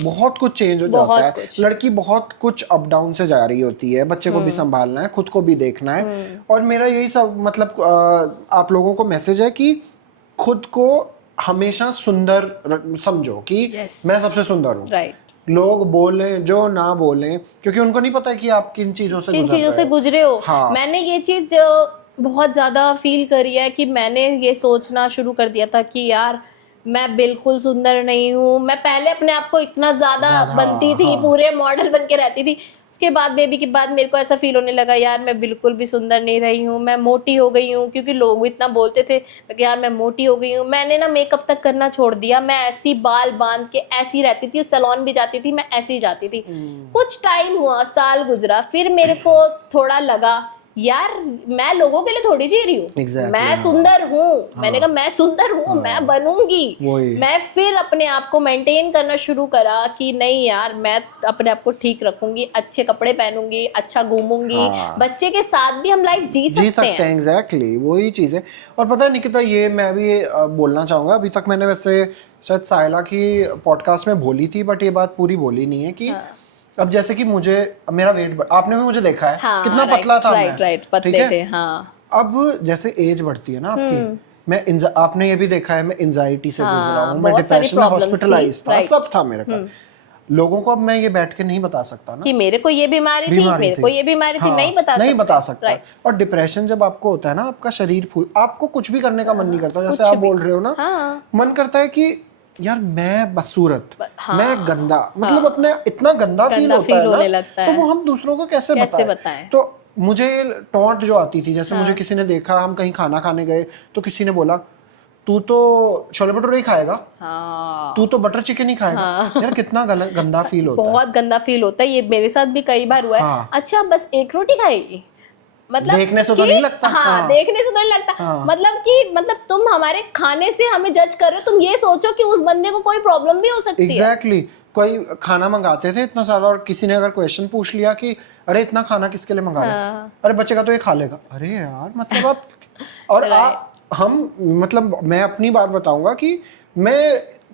बहुत कुछ चेंज हो जाता है। लड़की बहुत कुछ अप डाउन से जा रही होती है, बच्चे को भी संभालना है, खुद को भी देखना है। और मेरा यही सब मतलब आप लोगों को मैसेज है कि खुद को हमेशा सुंदर समझो कि मैं सबसे सुंदर हूँ। लोग बोले जो ना बोले, क्योंकि उनको नहीं पता कि आप किन चीजों से गुजरे हो। हाँ। मैंने ये चीज बहुत ज्यादा फील करी है कि मैंने ये सोचना शुरू कर दिया था कि यार मैं बिल्कुल सुंदर नहीं हूँ। मैं पहले अपने आप को इतना ज्यादा बनती थी, पूरे मॉडल बन के रहती थी। उसके बाद बेबी के बाद मेरे को ऐसा फील होने लगा यार मैं बिल्कुल भी सुंदर नहीं रही हूँ, मैं मोटी हो गई हूँ, क्योंकि लोग इतना बोलते थे कि यार मैं मोटी हो गई हूँ। मैंने ना मेकअप तक करना छोड़ दिया, मैं ऐसी बाल बांध के ऐसी रहती थी, सैलून भी जाती थी, मैं ऐसी जाती थी। कुछ टाइम हुआ, साल गुजरा, फिर मेरे को थोड़ा लगा यार मैं लोगों के लिए थोड़ी जी रही हूँ, मैं सुंदर हूँ। मैंने कहा मैं सुंदर हूँ, मैं बनूंगी। मैं फिर अपने आप को मेंटेन करना शुरू करा कि नहीं यार मैं अपने आप को ठीक रखूंगी, अच्छे कपड़े पहनूंगी, अच्छा घूमूंगी। बच्चे के साथ भी हम लाइफ जी सकते हैं। एग्जैक्टली वही चीज है। और पता है निकिता, ये मैं भी बोलना चाहूंगा, अभी तक मैंने वैसे शायद साइला की पॉडकास्ट में बोली थी, बट ये बात पूरी बोली नहीं है कि अब जैसे कि मुझे मेरा वेट आपने भी मुझे देखा है, कितना पतला था मैं, पतले थे। हाँ। अब जैसे एज बढ़ती है ना आपकी, मैं आपने ये भी देखा है मैं एंजाइटी से गुजरा हूँ, मैं डिप्रेशन में हॉस्पिटलाइज्ड था, सब था मेरे का। लोगों को अब मैं ये बैठ के नहीं बता सकता ना कि मेरे को ये बीमारी थी, मेरे को ये बीमारी थी, नहीं बता सकता। और डिप्रेशन जब आपको होता है ना, आपका शरीर फूल, आपको कुछ भी करने का मन नहीं करता, जैसे आप बोल रहे हो ना, मन करता है कि यार मैं बदसूरत, मैं गंदा, मतलब अपने इतना गंदा फील होता है ना, तो वो हम दूसरों को कैसे बताएं। तो मुझे टॉन्ट जो आती थी, जैसे मुझे किसी ने देखा, हम कहीं खाना खाने गए तो किसी ने बोला तू तो छोले भटूरे ही खाएगा, तू तो बटर चिकन ही खाएगा। यार कितना गंदा फील होता है, बहुत गंदा फील होता है। ये मेरे साथ भी कई बार हुआ है। अच्छा बस एक रोटी खाएगी, मतलब देखने से तो नहीं लगता। देखने से तो नहीं लगता। मतलब तुम हमारे खाने से हमें जज कर रहे हो, तुम ये सोचो कि उस बंदे को कोई प्रॉब्लम भी हो सकती है। एग्जैक्टली। कोई खाना मंगाते थे इतना ज्यादा, और किसी ने अगर क्वेश्चन पूछ लिया कि अरे इतना खाना किसके लिए मंगा रहे, अरे बच्चे का तो ये खा लेगा। अरे यार मतलब आप और हम मतलब मैं अपनी बात बताऊंगा कि मैं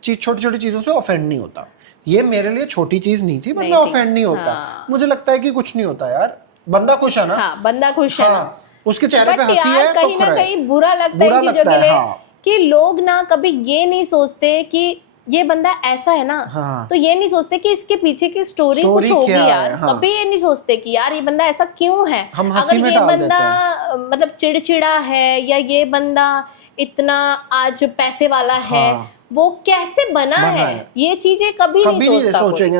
छोटी छोटी चीजों से ऑफेंड नहीं होता। ये मेरे लिए छोटी चीज नहीं थी, पर मैं ऑफेंड नहीं होता। मुझे लगता है कि कुछ नहीं होता यार, बंदा खुश है ना। बंदा खुश है ना, उसके चेहरे पे हंसी है, कहीं ना कहीं बुरा लगता है इन चीजों के लिए कि लोग ना कभी ये नहीं सोचते कि ये बंदा ऐसा है ना, तो ये नहीं सोचते कि इसके पीछे की स्टोरी कुछ होगी यार। कभी ये नहीं सोचते कि यार ये बंदा ऐसा क्यों है। अगर ये बंदा मतलब चिड़चिड़ा है, या ये बंदा इतना आज पैसे वाला है, वो कैसे बना है, ये चीजें कभी नहीं सोचेंगे।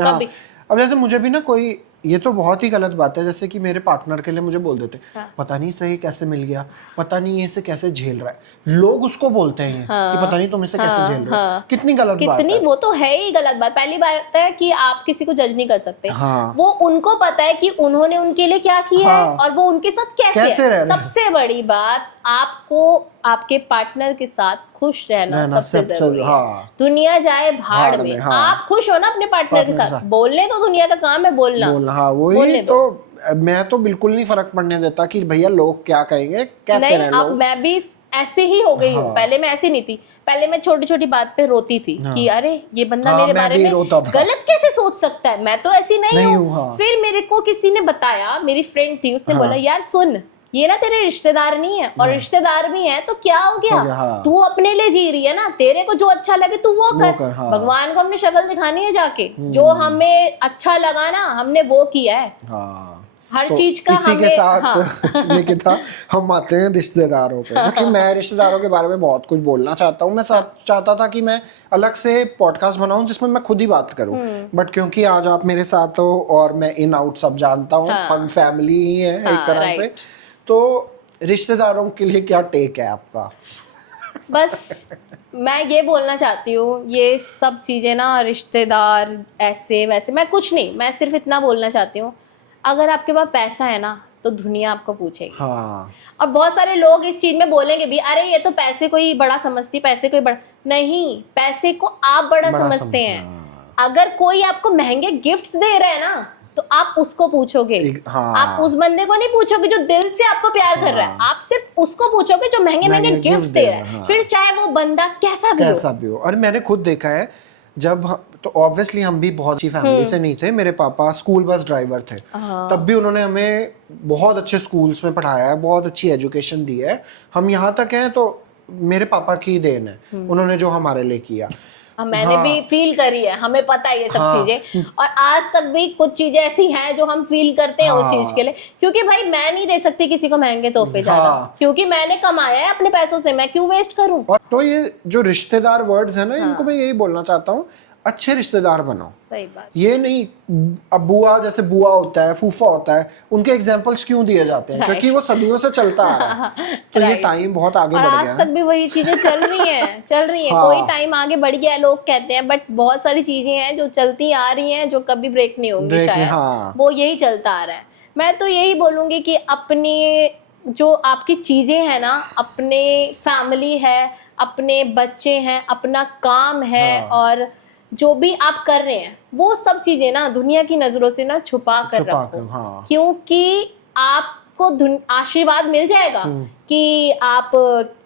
अब जैसे मुझे भी ना कोई, ये तो बहुत ही गलत बात है, जैसे कि मेरे पार्टनर के लिए मुझे बोल देते पता नहीं सही कैसे मिल गया, पता नहीं इसे कैसे झेल रहा है। लोग उसको बोलते हैं कि पता नहीं तुम इसे कैसे झेल रहे हो। कितनी गलत बात है। वो तो है ही गलत बात। पहली बात है कि आप किसी को जज नहीं कर सकते। वो उनको पता है कि उन्होंने उनके लिए क्या किया है और वो उनके साथ कैसे है। सबसे बड़ी बात, आपको आपके पार्टनर के साथ खुश रहना सबसे जरूरी है। दुनिया जाए भाड़ में, आप खुश हो ना अपने पार्टनर के साथ। बोलने तो दुनिया का काम है बोलना। वही तो मैं तो बिल्कुल नहीं फर्क पड़ने देता कि भैया लोग क्या कहेंगे, कहते रहे लोग। अब मैं भी ऐसे ही हो गई हूँ। पहले मैं ऐसी नहीं थी। पहले मैं छोटी छोटी बात पे रोती थी कि अरे ये बंदा मेरे बारे में गलत कैसे सोच सकता है, मैं तो ऐसी नहीं हूँ। फिर मेरे को किसी ने बताया, मेरी फ्रेंड थी, उसने बोला यार सुन, ये ना तेरे रिश्तेदार नहीं है, और रिश्तेदार भी हैं तो क्या हो गया, हाँ। तू अपने लिए जी रही है ना, तेरे को जो अच्छा लगे तू वो कर। हाँ। भगवान को हमने शक्ल दिखानी है जाके, जो हमें अच्छा लगा ना हमने वो किया है। हाँ, हर तो चीज का इसी के हमें साथ हाँ। निकिता हम आते हैं रिश्तेदारों पे, क्योंकि मैं रिश्तेदारों के बारे में बहुत कुछ बोलना चाहता हूँ। मैं चाहता था कि मैं अलग से पॉडकास्ट बनाऊं जिसमें मैं खुद ही बात करूं, बट क्योंकि आज आप मेरे साथ हो और मैं इन आउट सब जानता हूँ, हाँ। हम फैमिली ही है एक हाँ, तरह से, राइट। तो रिश्तेदारों के लिए क्या टेक है आपका? बस मैं ये बोलना चाहती हूँ, ये सब चीज़ें ना, रिश्तेदार ऐसे वैसे, मैं कुछ नहीं, मैं सिर्फ इतना बोलना चाहती हूँ, अगर आपके पास पैसा है ना तो दुनिया आपको पूछेगी। हाँ। और बहुत सारे लोग इस चीज़ में बोलेंगे भी, अरे ये तो पैसे को ही बड़ा समझती, पैसे को ही बड़ा, नहीं, पैसे को आप बड़ा समझते हैं। अगर कोई आपको महंगे गिफ्ट्स दे रहा है ना तो आप उसको पूछोगे। हाँ। आप उस बंदे को नहीं पूछोगे जो दिल से आपको प्यार कर रहा है, आप सिर्फ उसको पूछोगे जो महंगे महंगे गिफ्ट्स दे रहा है। हाँ। फिर चाहे वो बंदा कैसा भी हो। और मैंने खुद देखा है, तो ऑब्वियसली हम भी बहुत अच्छी फैमिली से नहीं थे। मेरे पापा स्कूल बस ड्राइवर थे, तब भी उन्होंने हमें बहुत अच्छे स्कूल्स में पढ़ाया है, बहुत अच्छी एजुकेशन दी है। हम यहाँ तक हैं तो मेरे पापा की देन है, उन्होंने जो हमारे लिए किया। मैंने भी फील करी है, हमें पता है ये सब चीजें, और आज तक भी कुछ चीजें ऐसी हैं जो हम फील करते हैं उस चीज के लिए, क्योंकि भाई मैं नहीं दे सकती किसी को महंगे तोहफे ज्यादा, क्योंकि मैंने कमाया है अपने पैसों से, मैं क्यों वेस्ट करूं। और तो ये जो रिश्तेदार वर्ड्स है ना, इनको मैं यही बोलना चाहता हूँ, अच्छे रिश्तेदार बनो। सही बात। ये नहीं, अब बुआ जैसे बुआ होता है, फूफा होता है, उनके एग्जांपल्स क्यों दिए जाते हैं? क्योंकि वो सदियों से चलता आ रहा है। तो ये टाइम बहुत आगे बढ़ गया है। आज तक भी वही चीजें चल रही हैं, चल रही हैं। कोई टाइम आगे बढ़ गया है लोग कहते हैं, बट बहुत सारी चीजें हैं जो चलती आ रही हैं, जो कभी ब्रेक नहीं होंगी शायद। वो यही चलता आ रहा है। मैं तो यही बोलूंगी कि अपनी जो आपकी चीजें हैं ना, अपने फैमिली है, अपने बच्चे हैं, अपना काम है, और जो भी आप कर रहे हैं वो सब चीजें ना दुनिया की नजरों से ना छुपा कर रखो। क्योंकि आपको आशीर्वाद मिल जाएगा कि आप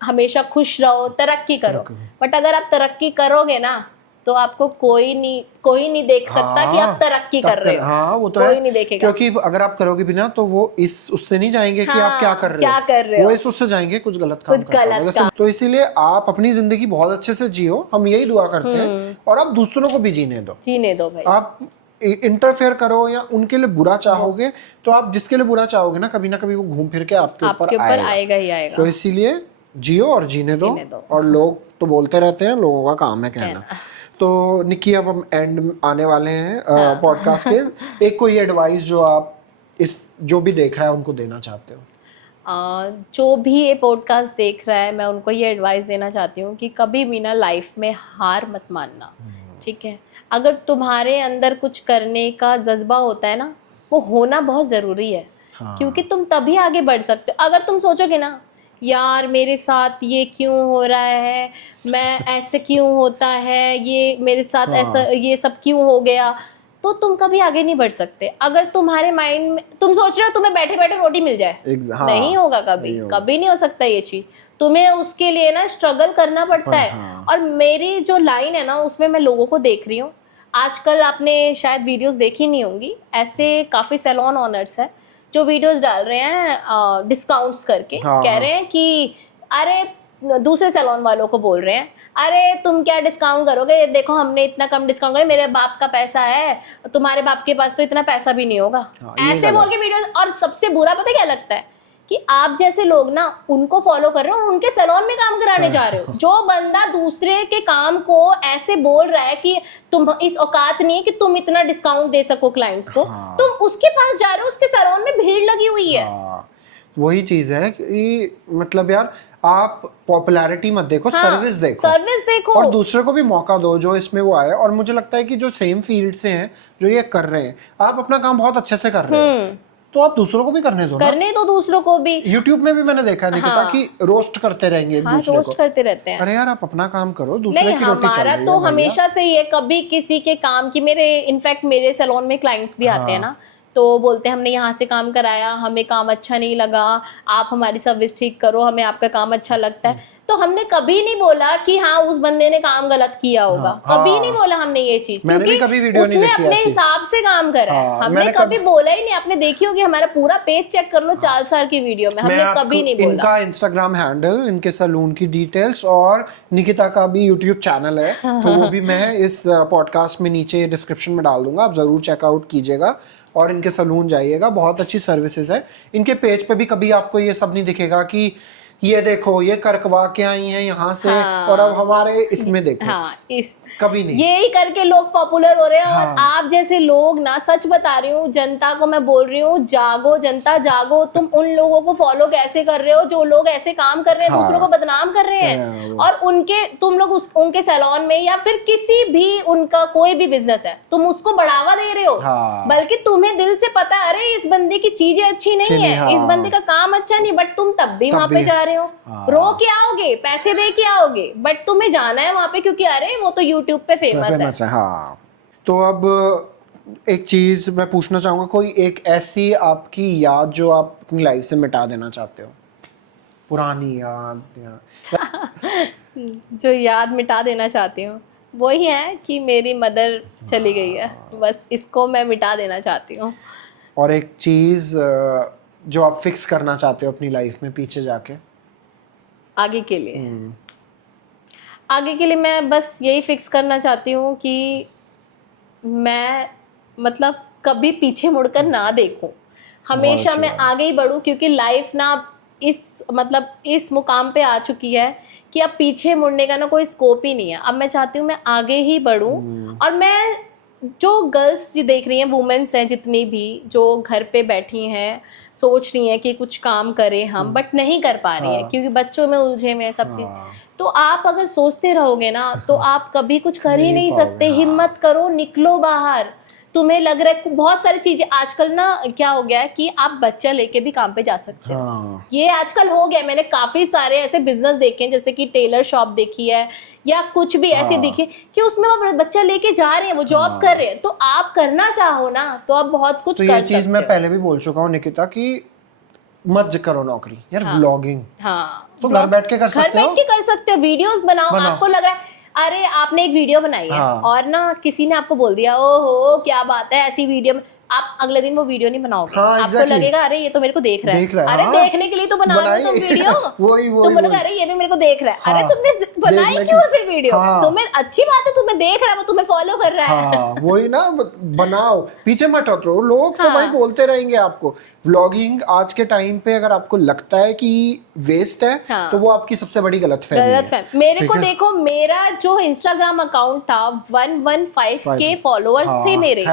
हमेशा खुश रहो, तरक्की करो, बट अगर आप तरक्की करोगे ना तो आपको कोई नहीं देख सकता कि आप तरक्की कर रहे हो। हाँ, वो तो कोई है, नहीं देखेगा। क्योंकि अगर आप करोगे भी ना तो वो उससे नहीं जाएंगे कि आप क्या कर रहे हो, वो उससे जाएंगे कुछ गलत काम कर। तो इसीलिए आप अपनी जिंदगी बहुत अच्छे से जियो, हम यही दुआ करते हैं, और आप दूसरों को भी जीने दो भाई। आप इंटरफेयर करो या उनके लिए बुरा चाहोगे तो आप जिसके लिए बुरा चाहोगे ना कभी वो घूम फिर के आपके ऊपर आएगा ही आएगा। तो इसीलिए जियो और जीने दो। और लोग तो बोलते रहते हैं, लोगों का काम है कहना। तो निक्की, अब हम एंड आने वाले हैं पॉडकास्ट के। एक कोई एडवाइस जो आप जो भी देख रहा है उनको देना चाहते हो? जो भी ये पॉडकास्ट देख रहा है, मैं उनको ये एडवाइस देना चाहती हूँ कि कभी भी ना लाइफ में हार मत मानना, ठीक है? अगर तुम्हारे अंदर कुछ करने का जज्बा होता है ना, वो होना बहुत ज़रूरी है। क्योंकि तुम तभी आगे बढ़ सकते हो। अगर तुम सोचोगे ना, यार मेरे साथ ये क्यों हो रहा है, मैं ऐसे क्यों होता है, ये मेरे साथ ऐसा, ये सब क्यों हो गया, तो तुम कभी आगे नहीं बढ़ सकते। अगर तुम्हारे माइंड में तुम सोच रहे हो तुम्हें बैठे बैठे रोटी मिल जाए, नहीं होगा कभी नहीं हो सकता ये चीज। तुम्हें उसके लिए ना स्ट्रगल करना पड़ता है। और मेरी जो लाइन है ना, उसमें मैं लोगों को देख रही हूँ आजकल, आपने शायद वीडियोस देखी नहीं होंगी, ऐसे काफ़ी सैलून ओनर्स हैं जो वीडियोस डाल रहे हैं डिस्काउंट्स करके, कह रहे हैं कि अरे दूसरे सैलून वालों को बोल रहे हैं, अरे तुम क्या डिस्काउंट करोगे, देखो हमने इतना कम डिस्काउंट किया, मेरे बाप का पैसा है, तुम्हारे बाप के पास तो इतना पैसा भी नहीं होगा। ऐसे बोल के वीडियो। और सबसे बुरा पता क्या लगता है कि आप जैसे लोग ना उनको फॉलो कर रहे हो और उनके सैलून में काम कराने जा रहे हो। जो बंदा दूसरे के काम को ऐसे बोल रहा है कि तुम इस औकात नहीं है कि तुम इतना डिस्काउंट दे सको क्लाइंट्स को, तुम उसके पास जा रहे हो, उसके सैलून में भीड़ लगी हुई है। वही चीज है कि मतलब यार, आप पॉपुलैरिटी मत देखो, सर्विस देखो और दूसरे को भी मौका दो जो इसमें वो आए। और मुझे लगता है कि जो सेम फील्ड से हैं, जो ये कर रहे हैं, आप अपना काम बहुत अच्छे से कर रहे हैं, तो आप दूसरों को भी करने दो दूसरों को भी। YouTube में भी मैंने देखा है निकिता कि रोस्ट करते रहेंगे दूसरे रोस्ट करते रहते हैं। अरे यार, आप अपना काम करो, दूसरे की रोटी चल रही है। हमारा तो हमेशा से ये कभी किसी के काम की, इनफैक्ट मेरे सैलून में क्लाइंट्स भी आते हैं ना, तो बोलते हैं हमने यहाँ से काम कराया, हमें काम अच्छा नहीं लगा, आप हमारी सर्विस ठीक करो, हमें आपका काम अच्छा लगता है। तो हमने कभी नहीं बोला कि हाँ उस बंदे ने काम गलत किया होगा, कभी नहीं बोला हमने ये चीज, मैंने भी कभी वीडियो नहीं देखी अपने ऐसी। हिसाब से काम करा है, हमने कभी बोला ही नहीं। आपने देखी होगी हमारा पूरा पेज चेक कर लो 4 साल की वीडियो में, हमने कभी नहीं बोला। इनका इंस्टाग्राम हैंडल, इनके सलून की डिटेल्स और निकिता का भी यूट्यूब चैनल है, तो वो भी मैं इस पॉडकास्ट में नीचे डिस्क्रिप्शन में डाल दूंगा, आप जरूर चेकआउट कीजिएगा और इनके सलून जाइएगा, बहुत अच्छी सर्विसेज है। इनके पेज पे भी कभी आपको ये सब नहीं दिखेगा कि ये देखो ये करकवा के आई हैं यहाँ से, और अब हमारे इसमें देखो, कभी नहीं। यही करके लोग पॉपुलर हो रहे हैं। और आप जैसे लोग ना, सच बता रही हूँ, जनता को मैं बोल रही हूँ, जागो जनता जागो। तुम उन लोगों को फॉलो कैसे कर रहे हो जो लोग ऐसे काम कर रहे हैं, दूसरों को बदनाम कर रहे हैं, और उनके तुम लोग उनके सैलून में या फिर किसी भी उनका कोई भी बिजनेस है, तुम उसको बढ़ावा दे रहे हो। बल्कि तुम्हें दिल से पता है अरे इस बंदे की चीजें अच्छी नहीं है, इस बंदे का काम अच्छा नहीं, बट तुम तब भी वहां पे जा रहे हो। रो के आओगे, पैसे दे के आओगे, बट तुम्हें जाना है वहां पे क्योंकि अरे वो तो यूट्यूब पे फेमस है। हाँ। तो अब एक चीज मैं पूछना चाहूंगा, कोई एक ऐसी आपकी याद जो आप अपनी लाइफ से मिटा देना चाहते हो, पुरानी याद या जो याद मिटा देना चाहती हूँ वही है कि मेरी मदर चली गई है, बस इसको मैं मिटा देना चाहती हूँ। और एक चीज जो आप फिक्स करना चाहते हो अपनी लाइफ में पीछे जाके आगे के लिए, आगे के लिए मैं बस यही फिक्स करना चाहती हूँ कि मैं मतलब कभी पीछे मुड़कर ना देखूं, हमेशा मैं आगे ही बढ़ूं, क्योंकि लाइफ ना इस मुकाम पे आ चुकी है कि अब पीछे मुड़ने का ना कोई स्कोप ही नहीं है। अब मैं चाहती हूँ मैं आगे ही बढ़ूं। और मैं जो गर्ल्स जो देख रही हैं, वुमेन्स हैं जितनी भी, जो घर पे बैठी हैं, सोच रही हैं कि कुछ काम करें हम, बट नहीं कर पा रही है क्योंकि बच्चों में उलझे में सब चीज। तो आप अगर सोचते रहोगे ना तो आप कभी कुछ कर ही नहीं सकते। हिम्मत करो, निकलो बाहर। तुम्हें लग रहा है बहुत सारी चीजें आजकल ना क्या हो गया है कि आप बच्चा लेके भी काम पे जा सकते हो। ये आजकल हो गया। मैंने काफी सारे ऐसे बिजनेस देखे हैं, जैसे कि टेलर शॉप देखी है या कुछ भी ऐसे दिखे कि उसमें वो बच्चा लेके जा रहे हैं, वो जॉब कर रहे हैं। तो आप करना चाहो ना तो आप बहुत कुछ कर सकते हो। ये चीज मैं पहले भी बोल चुका हूँ निकिता कि मत करो नौकरी यार, व्लॉगिंग तो घर बैठ के कर सकते हो, घर बैठ के कर सकते हो, वीडियोस बनाओ। आपको लग रहा है अरे आपने एक वीडियो बनाई है और ना किसी ने आपको बोल दिया ओहो क्या बात है ऐसी वीडियो में, आप अगले दिन वो वीडियो नहीं बनाओगे। आपको लगेगा अरे ये तो मेरे को देख रहा है, अरे देखने के लिए तो बना लो तुम वीडियो। तुम बोलोगे अरे ये भी मेरे को देख रहा है, अरे तुमने बनाई क्यों फिर वीडियो? तुम्हें अच्छी बात है, तुम्हें देख रहा है, वो तुम्हें फॉलो कर रहा है। वही ना, बनाओ, पीछे मत हटो। लोग तो भाई बोलते रहेंगे आपको। व्लॉगिंग आज के टाइम पे अगर आपको लगता है कि वेस्ट है तो वो आपकी सबसे बड़ी गलतफहमी है। मेरे को देखो, मेरा जो इंस्टाग्राम अकाउंट था 115K फॉलोअर्स थे मेरे,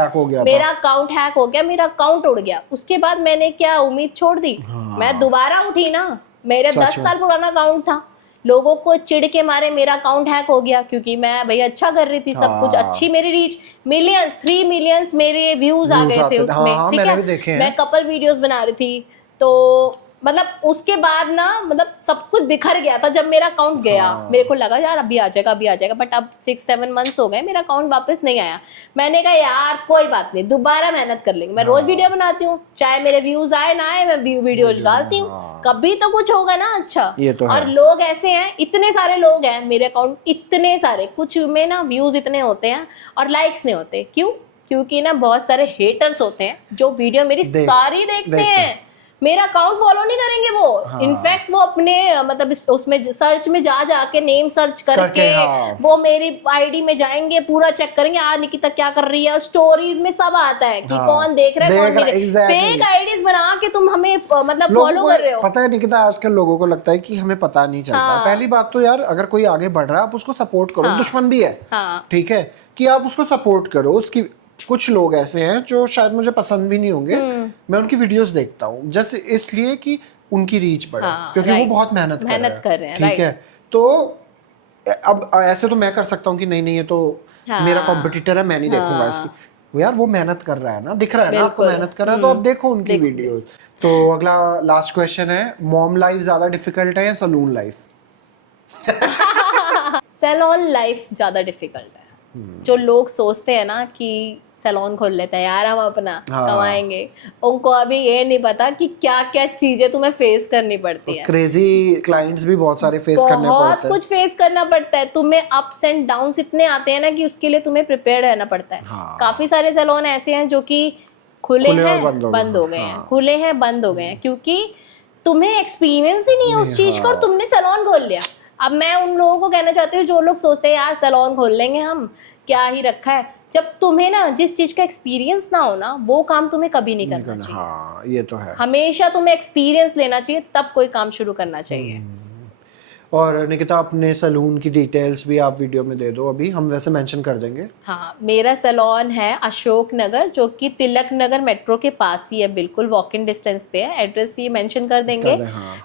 मेरा अकाउंट हैक हो गया, मेरा अकाउंट उड़ गया। उसके बाद मैंने क्या उम्मीद छोड़ दी? मैं दोबारा उठी ना। मेरे 10 साल पुराना अकाउंट था, लोगों को चिढ़ के मारे मेरा अकाउंट हैक हो गया क्योंकि मैं भैया अच्छा कर रही थी, सब कुछ अच्छी मेरी रीच, मिलियंस 3 मिलियंस मेरे व्यूज आ गए थे उसमें। ठीक है, मैं कपल वीडियोस बना रही थी, तो मतलब उसके बाद ना मतलब सब कुछ बिखर गया था। जब मेरा अकाउंट गया मेरे को लगा यार अभी आ जाएगा, बट अब 6-7 मंथ्स हो गए, मेरा अकाउंट वापस नहीं आया। मैंने कहा यार कोई बात नहीं, दोबारा मेहनत कर लेंगे। मैं रोज वीडियो बनाती हूँ, चाहे मेरे व्यूज आए ना आए, मैं वीडियोज डालती हूँ, कभी तो कुछ होगा ना अच्छा। ये तो और लोग ऐसे हैं, इतने सारे लोग हैं मेरे अकाउंट, इतने सारे, कुछ में ना व्यूज इतने होते हैं और लाइक्स नहीं होते। क्यों? क्योंकि ना बहुत सारे हेटर्स होते हैं जो वीडियो मेरी सारी देखते हैं, मेरा अकाउंट फॉलो नहीं करेंगे वो। इनफैक्ट वो अपने मतलब उसमें सर्च में जाके नेम सर्च करके वो मेरी आईडी में जाएंगे, पूरा चेक करेंगे आज निकिता क्या कर रही है। स्टोरीज में सब आता है कि कौन देख रहा है कौन नहीं देख रहा है। फेक आईडीज बना के तुम हमें मतलब फॉलो कर रहे हो। पता है निकिता, आजकल लोगों को लगता है कि हमें पता नहीं चलता। पहली बात तो यार अगर कोई आगे बढ़ रहा है आप उसको सपोर्ट करो, दुश्मन भी है ठीक है कि आप उसको सपोर्ट करो। उसकी कुछ लोग ऐसे हैं जो शायद मुझे पसंद भी नहीं होंगे, मैं उनकी वीडियोस देखता हूँ जैसे इसलिए कि उनकी रीच बढ़े, क्योंकि वो बहुत मेहनत कर रहे हैं। ठीक है, तो अब ऐसे तो मैं कर सकता हूँ कि नहीं ये तो मेरा कॉम्पिटिटर है, मैं नहीं देखूंगा इसकी। यार वो मेहनत कर रहा है ना, दिख रहा है ना आपको मेहनत कर रहा है, तो आप देखो उनकी वीडियोस। तो अगला लास्ट क्वेश्चन है, मॉम लाइफ ज्यादा डिफिकल्ट है या सलून लाइफ? सैलून लाइफ ज्यादा डिफिकल्ट है। जो लोग सोचते हैं ना कि सैलून खोल लेते हैं यार हम अपना, कमाएंगे। उनको अभी ये नहीं पता कि क्या क्या चीजें तुम्हें फेस करनी पड़ती है। क्रेजी क्लाइंट्स भी बहुत सारे फेस करने पड़ते हैं, बहुत कुछ फेस करना पड़ता है तुम्हें, अप्स एंड डाउन्स इतने आते हैं ना कि उसके लिए तुम्हें प्रिपेयर रहना पड़ता है। काफी सारे सैलून ऐसे हैं जो कि खुले हैं बंद हो गए हैं, खुले हैं बंद हो गए हैं, क्योंकि तुम्हें एक्सपीरियंस ही नहीं है उस चीज का और तुमने सैलून खोल लिया। अब मैं उन लोगों को कहना चाहती हूँ जो लोग सोचते हैं यार सैलून खोल लेंगे हम, क्या ही रखा है। जब तुम्हें ना जिस चीज का एक्सपीरियंस ना हो ना, वो काम तुम्हें कभी नहीं करना चाहिए। हाँ, ये तो है। हमेशा तुम्हें एक्सपीरियंस लेना चाहिए, तब कोई काम शुरू करना चाहिए। और निकिता, अपने सैलून की डिटेल्स भी आप वीडियो में दे दो, अभी हम वैसे मेंशन कर देंगे। हाँ, मेरा सैलून है अशोक नगर, जो कि तिलक नगर मेट्रो के पास ही है, बिल्कुल वॉक इन डिस्टेंस पे है। एड्रेस ये मेंशन कर देंगे।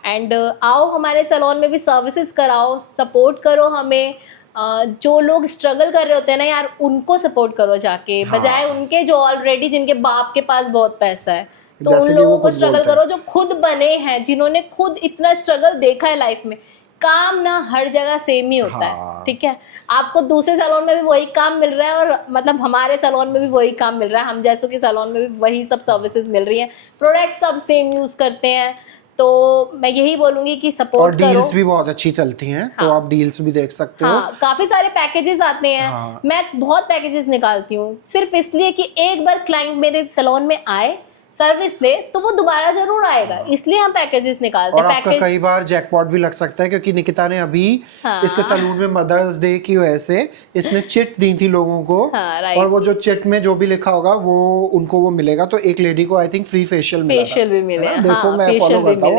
एंड आओ हमारे सैलून में भी सर्विसेज कराओ, सपोर्ट करो हमें। जो लोग स्ट्रगल कर रहे होते हैं ना यार, उनको सपोर्ट करो जाके, बजाय उनके जो ऑलरेडी जिनके बाप के पास बहुत पैसा है। तो उन लोगों को स्ट्रगल करो जो खुद बने हैं, जिन्होंने खुद इतना स्ट्रगल देखा है लाइफ में। काम ना हर जगह सेम ही होता है, ठीक है। आपको दूसरे सैलून में भी वही काम मिल रहा है, और मतलब हमारे सैलून में भी वही काम मिल रहा है, हम जैसों के सैलून में भी वही सब सर्विसेज मिल रही हैं, प्रोडक्ट सब सेम यूज करते हैं। तो मैं यही बोलूंगी कि सपोर्ट करो। और डील्स भी बहुत अच्छी चलती हैं, तो आप डील्स भी देख सकते हो। काफी सारे पैकेजेस आते हैं। मैं बहुत पैकेजेस निकालती हूँ सिर्फ इसलिए कि एक बार क्लाइंट मेरे सैलून में आए, सर्विस ले, तो वो दोबारा जरूर आएगा, इसलिए हम पैकेजेस निकालते हैं। और आपका कई बार जैकपॉट भी लग सकता है, क्योंकि निकिता ने अभी इसके सैलून में मदर्स डे की वजह से इसने चिट दी थी लोगों को। और वो जो चिट में जो भी लिखा होगा वो उनको वो मिलेगा। तो एक लेडी को आई थिंक फ्री फेशियल भी मिले। देखो मैं फॉलो करता हूँ।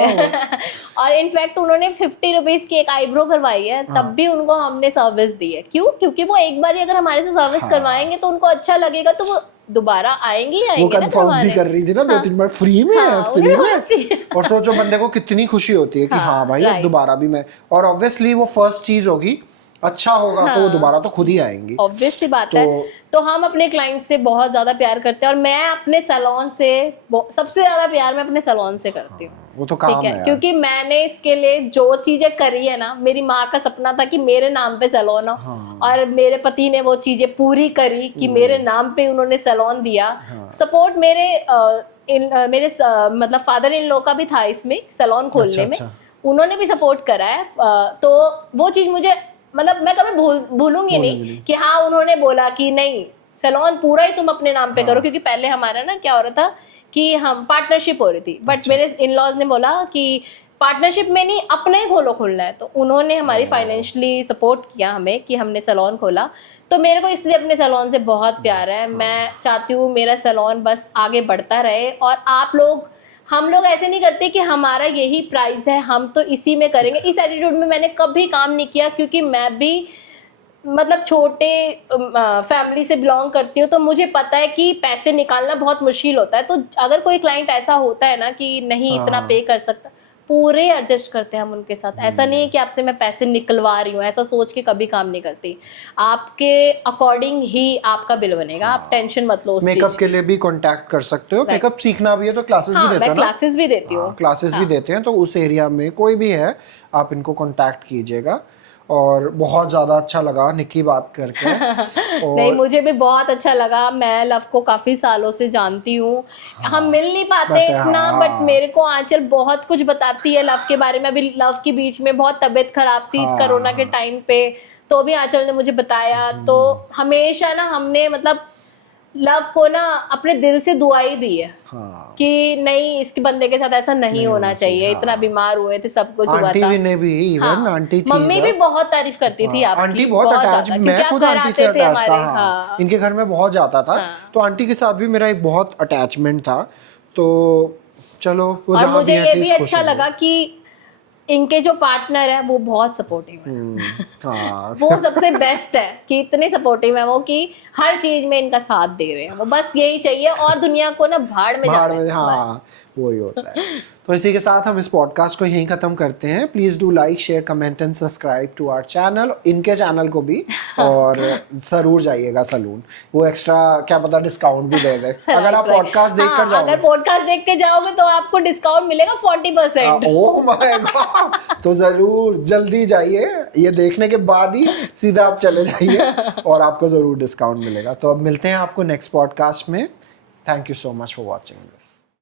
और इनफैक्ट उन्होंने 50 रुपीज की एक आईब्रो करवाई है, तब भी उनको हमने सर्विस दी है। क्यों? क्योंकि वो एक बार अगर हमारे से सर्विस करवाएंगे तो उनको अच्छा लगेगा, तो वो दोबारा आएंगी ही आएंगी। वो कंफर्म भी कर रही थी ना 2-3 बार, फ्री में है, फ्री में। और सोचो बंदे को कितनी खुशी होती है कि हाँ भाई अब दोबारा भी मैं। और ऑब्वियसली वो फर्स्ट चीज होगी, अच्छा होगा तो वो दोबारा तो खुद ही आएंगी, ऑब्वियस सी बात है। तो हम अपने क्लाइंट से बहुत ज्यादा प्यार करते हैं, और मैं अपने सैलून से सबसे ज्यादा प्यार मैं अपने सैलून से करती हूँ। वो तो काम है, क्योंकि मैंने इसके लिए जो चीजें करी है ना, मेरी माँ का सपना था कि मेरे नाम पे सैलून हो, और मेरे पति ने वो चीजें पूरी करी कि मेरे नाम पे उन्होंने सैलून दिया। सपोर्ट मेरे मतलब फादर इन लॉ का भी था इसमें सैलून खोलने में, उन्होंने भी सपोर्ट करा है। तो वो चीज मुझे मतलब मैं कभी भूलूंगी नहीं कि हाँ उन्होंने बोला कि नहीं सैलून पूरा ही तुम अपने नाम पे करो। क्योंकि पहले हमारा ना क्या हो रहा था कि हम पार्टनरशिप हो रही थी, बट मेरे इन लॉज ने बोला कि पार्टनरशिप में नहीं, अपने ही खोलना है। तो उन्होंने हमारी फाइनेंशियली सपोर्ट किया हमें कि हमने सैलून खोला। तो मेरे को इसलिए अपने सैलून से बहुत प्यार है। मैं चाहती हूँ मेरा सैलून बस आगे बढ़ता रहे, और आप लोग, हम लोग ऐसे नहीं करते कि हमारा यही प्राइस है, हम तो इसी में करेंगे। इस एटीट्यूड में मैंने कभी काम नहीं किया, क्योंकि मैं भी मतलब छोटे फैमिली से बिलोंग करती हूँ, तो मुझे पता है कि पैसे निकालना बहुत मुश्किल होता है। तो अगर कोई क्लाइंट ऐसा होता है ना कि नहीं इतना पे कर सकता, पूरे एडजस्ट करते हैं हम उनके साथ। ऐसा नहीं है कि आपसे मैं पैसे निकलवा रही हूँ, ऐसा सोच के कभी काम नहीं करती। आपके अकॉर्डिंग ही आपका बिल बनेगा, आप टेंशन मत लो। मेकअप के लिए भी कांटेक्ट कर सकते हो, मेकअप सीखना भी है तो क्लासेस भी देते हो ना? क्लासेस भी देती हूँ, क्लासेस भी देते हैं। तो उस एरिया में कोई भी है आप इनको कांटेक्ट कीजिएगा। और बहुत ज़्यादा अच्छा लगा निक्की बात करके। और नहीं, मुझे भी बहुत अच्छा लगा। मैं लव को काफ़ी सालों से जानती हूँ। हम मिल नहीं पाते इतना, बट मेरे को आंचल बहुत कुछ बताती है लव के बारे में। अभी लव की बीच में बहुत तबीयत खराब थी कोरोना के टाइम पे, तो भी आंचल ने मुझे बताया। तो हमेशा ना हमने मतलब लव को ना अपने दिल से दुआई दी है कि नहीं इसके बंदे के साथ ऐसा नहीं होना चाहिए। इतना बीमार हुए थे, सब कुछ हुआ था। आंटी ने भी इवन आंटी थी, मम्मी भी बहुत तारीफ करती थी आपकी। आंटी बहुत अटैच, मैं खुद आंटी से अटैच था। इनके घर में बहुत जाता था, तो आंटी के साथ भी मेरा एक बहुत अटैचमेंट था। तो चलो वो और मुझे ये भी अच्छा लगा कि इनके जो पार्टनर है वो बहुत सपोर्टिव है। वो सबसे बेस्ट है कि इतने सपोर्टिव है वो कि हर चीज में इनका साथ दे रहे हैं। वो बस यही चाहिए, और दुनिया को ना भाड़ में जाना है। हाँ, वही होता है। तो इसी के साथ हम इस पॉडकास्ट को यहीं खत्म करते हैं। Please do like, share, comment and subscribe to our channel, इनके चैनल को भी। और जरूर जाइएगा सैलून, वो एक्स्ट्रा क्या पता डिस्काउंट भी दे दे अगर आप पॉडकास्ट देख कर जाओगे। अगर पॉडकास्ट देख के जाओगे तो आपको डिस्काउंट मिलेगा 40%। ओह माय गॉड, तो जरूर जल्दी जाइए ये देखने देखने के बाद ही सीधा आप चले जाइए और आपको ज़रूर डिस्काउंट मिलेगा। तो अब मिलते हैं आपको नेक्स्ट पॉडकास्ट में। Thank you so much for watching this.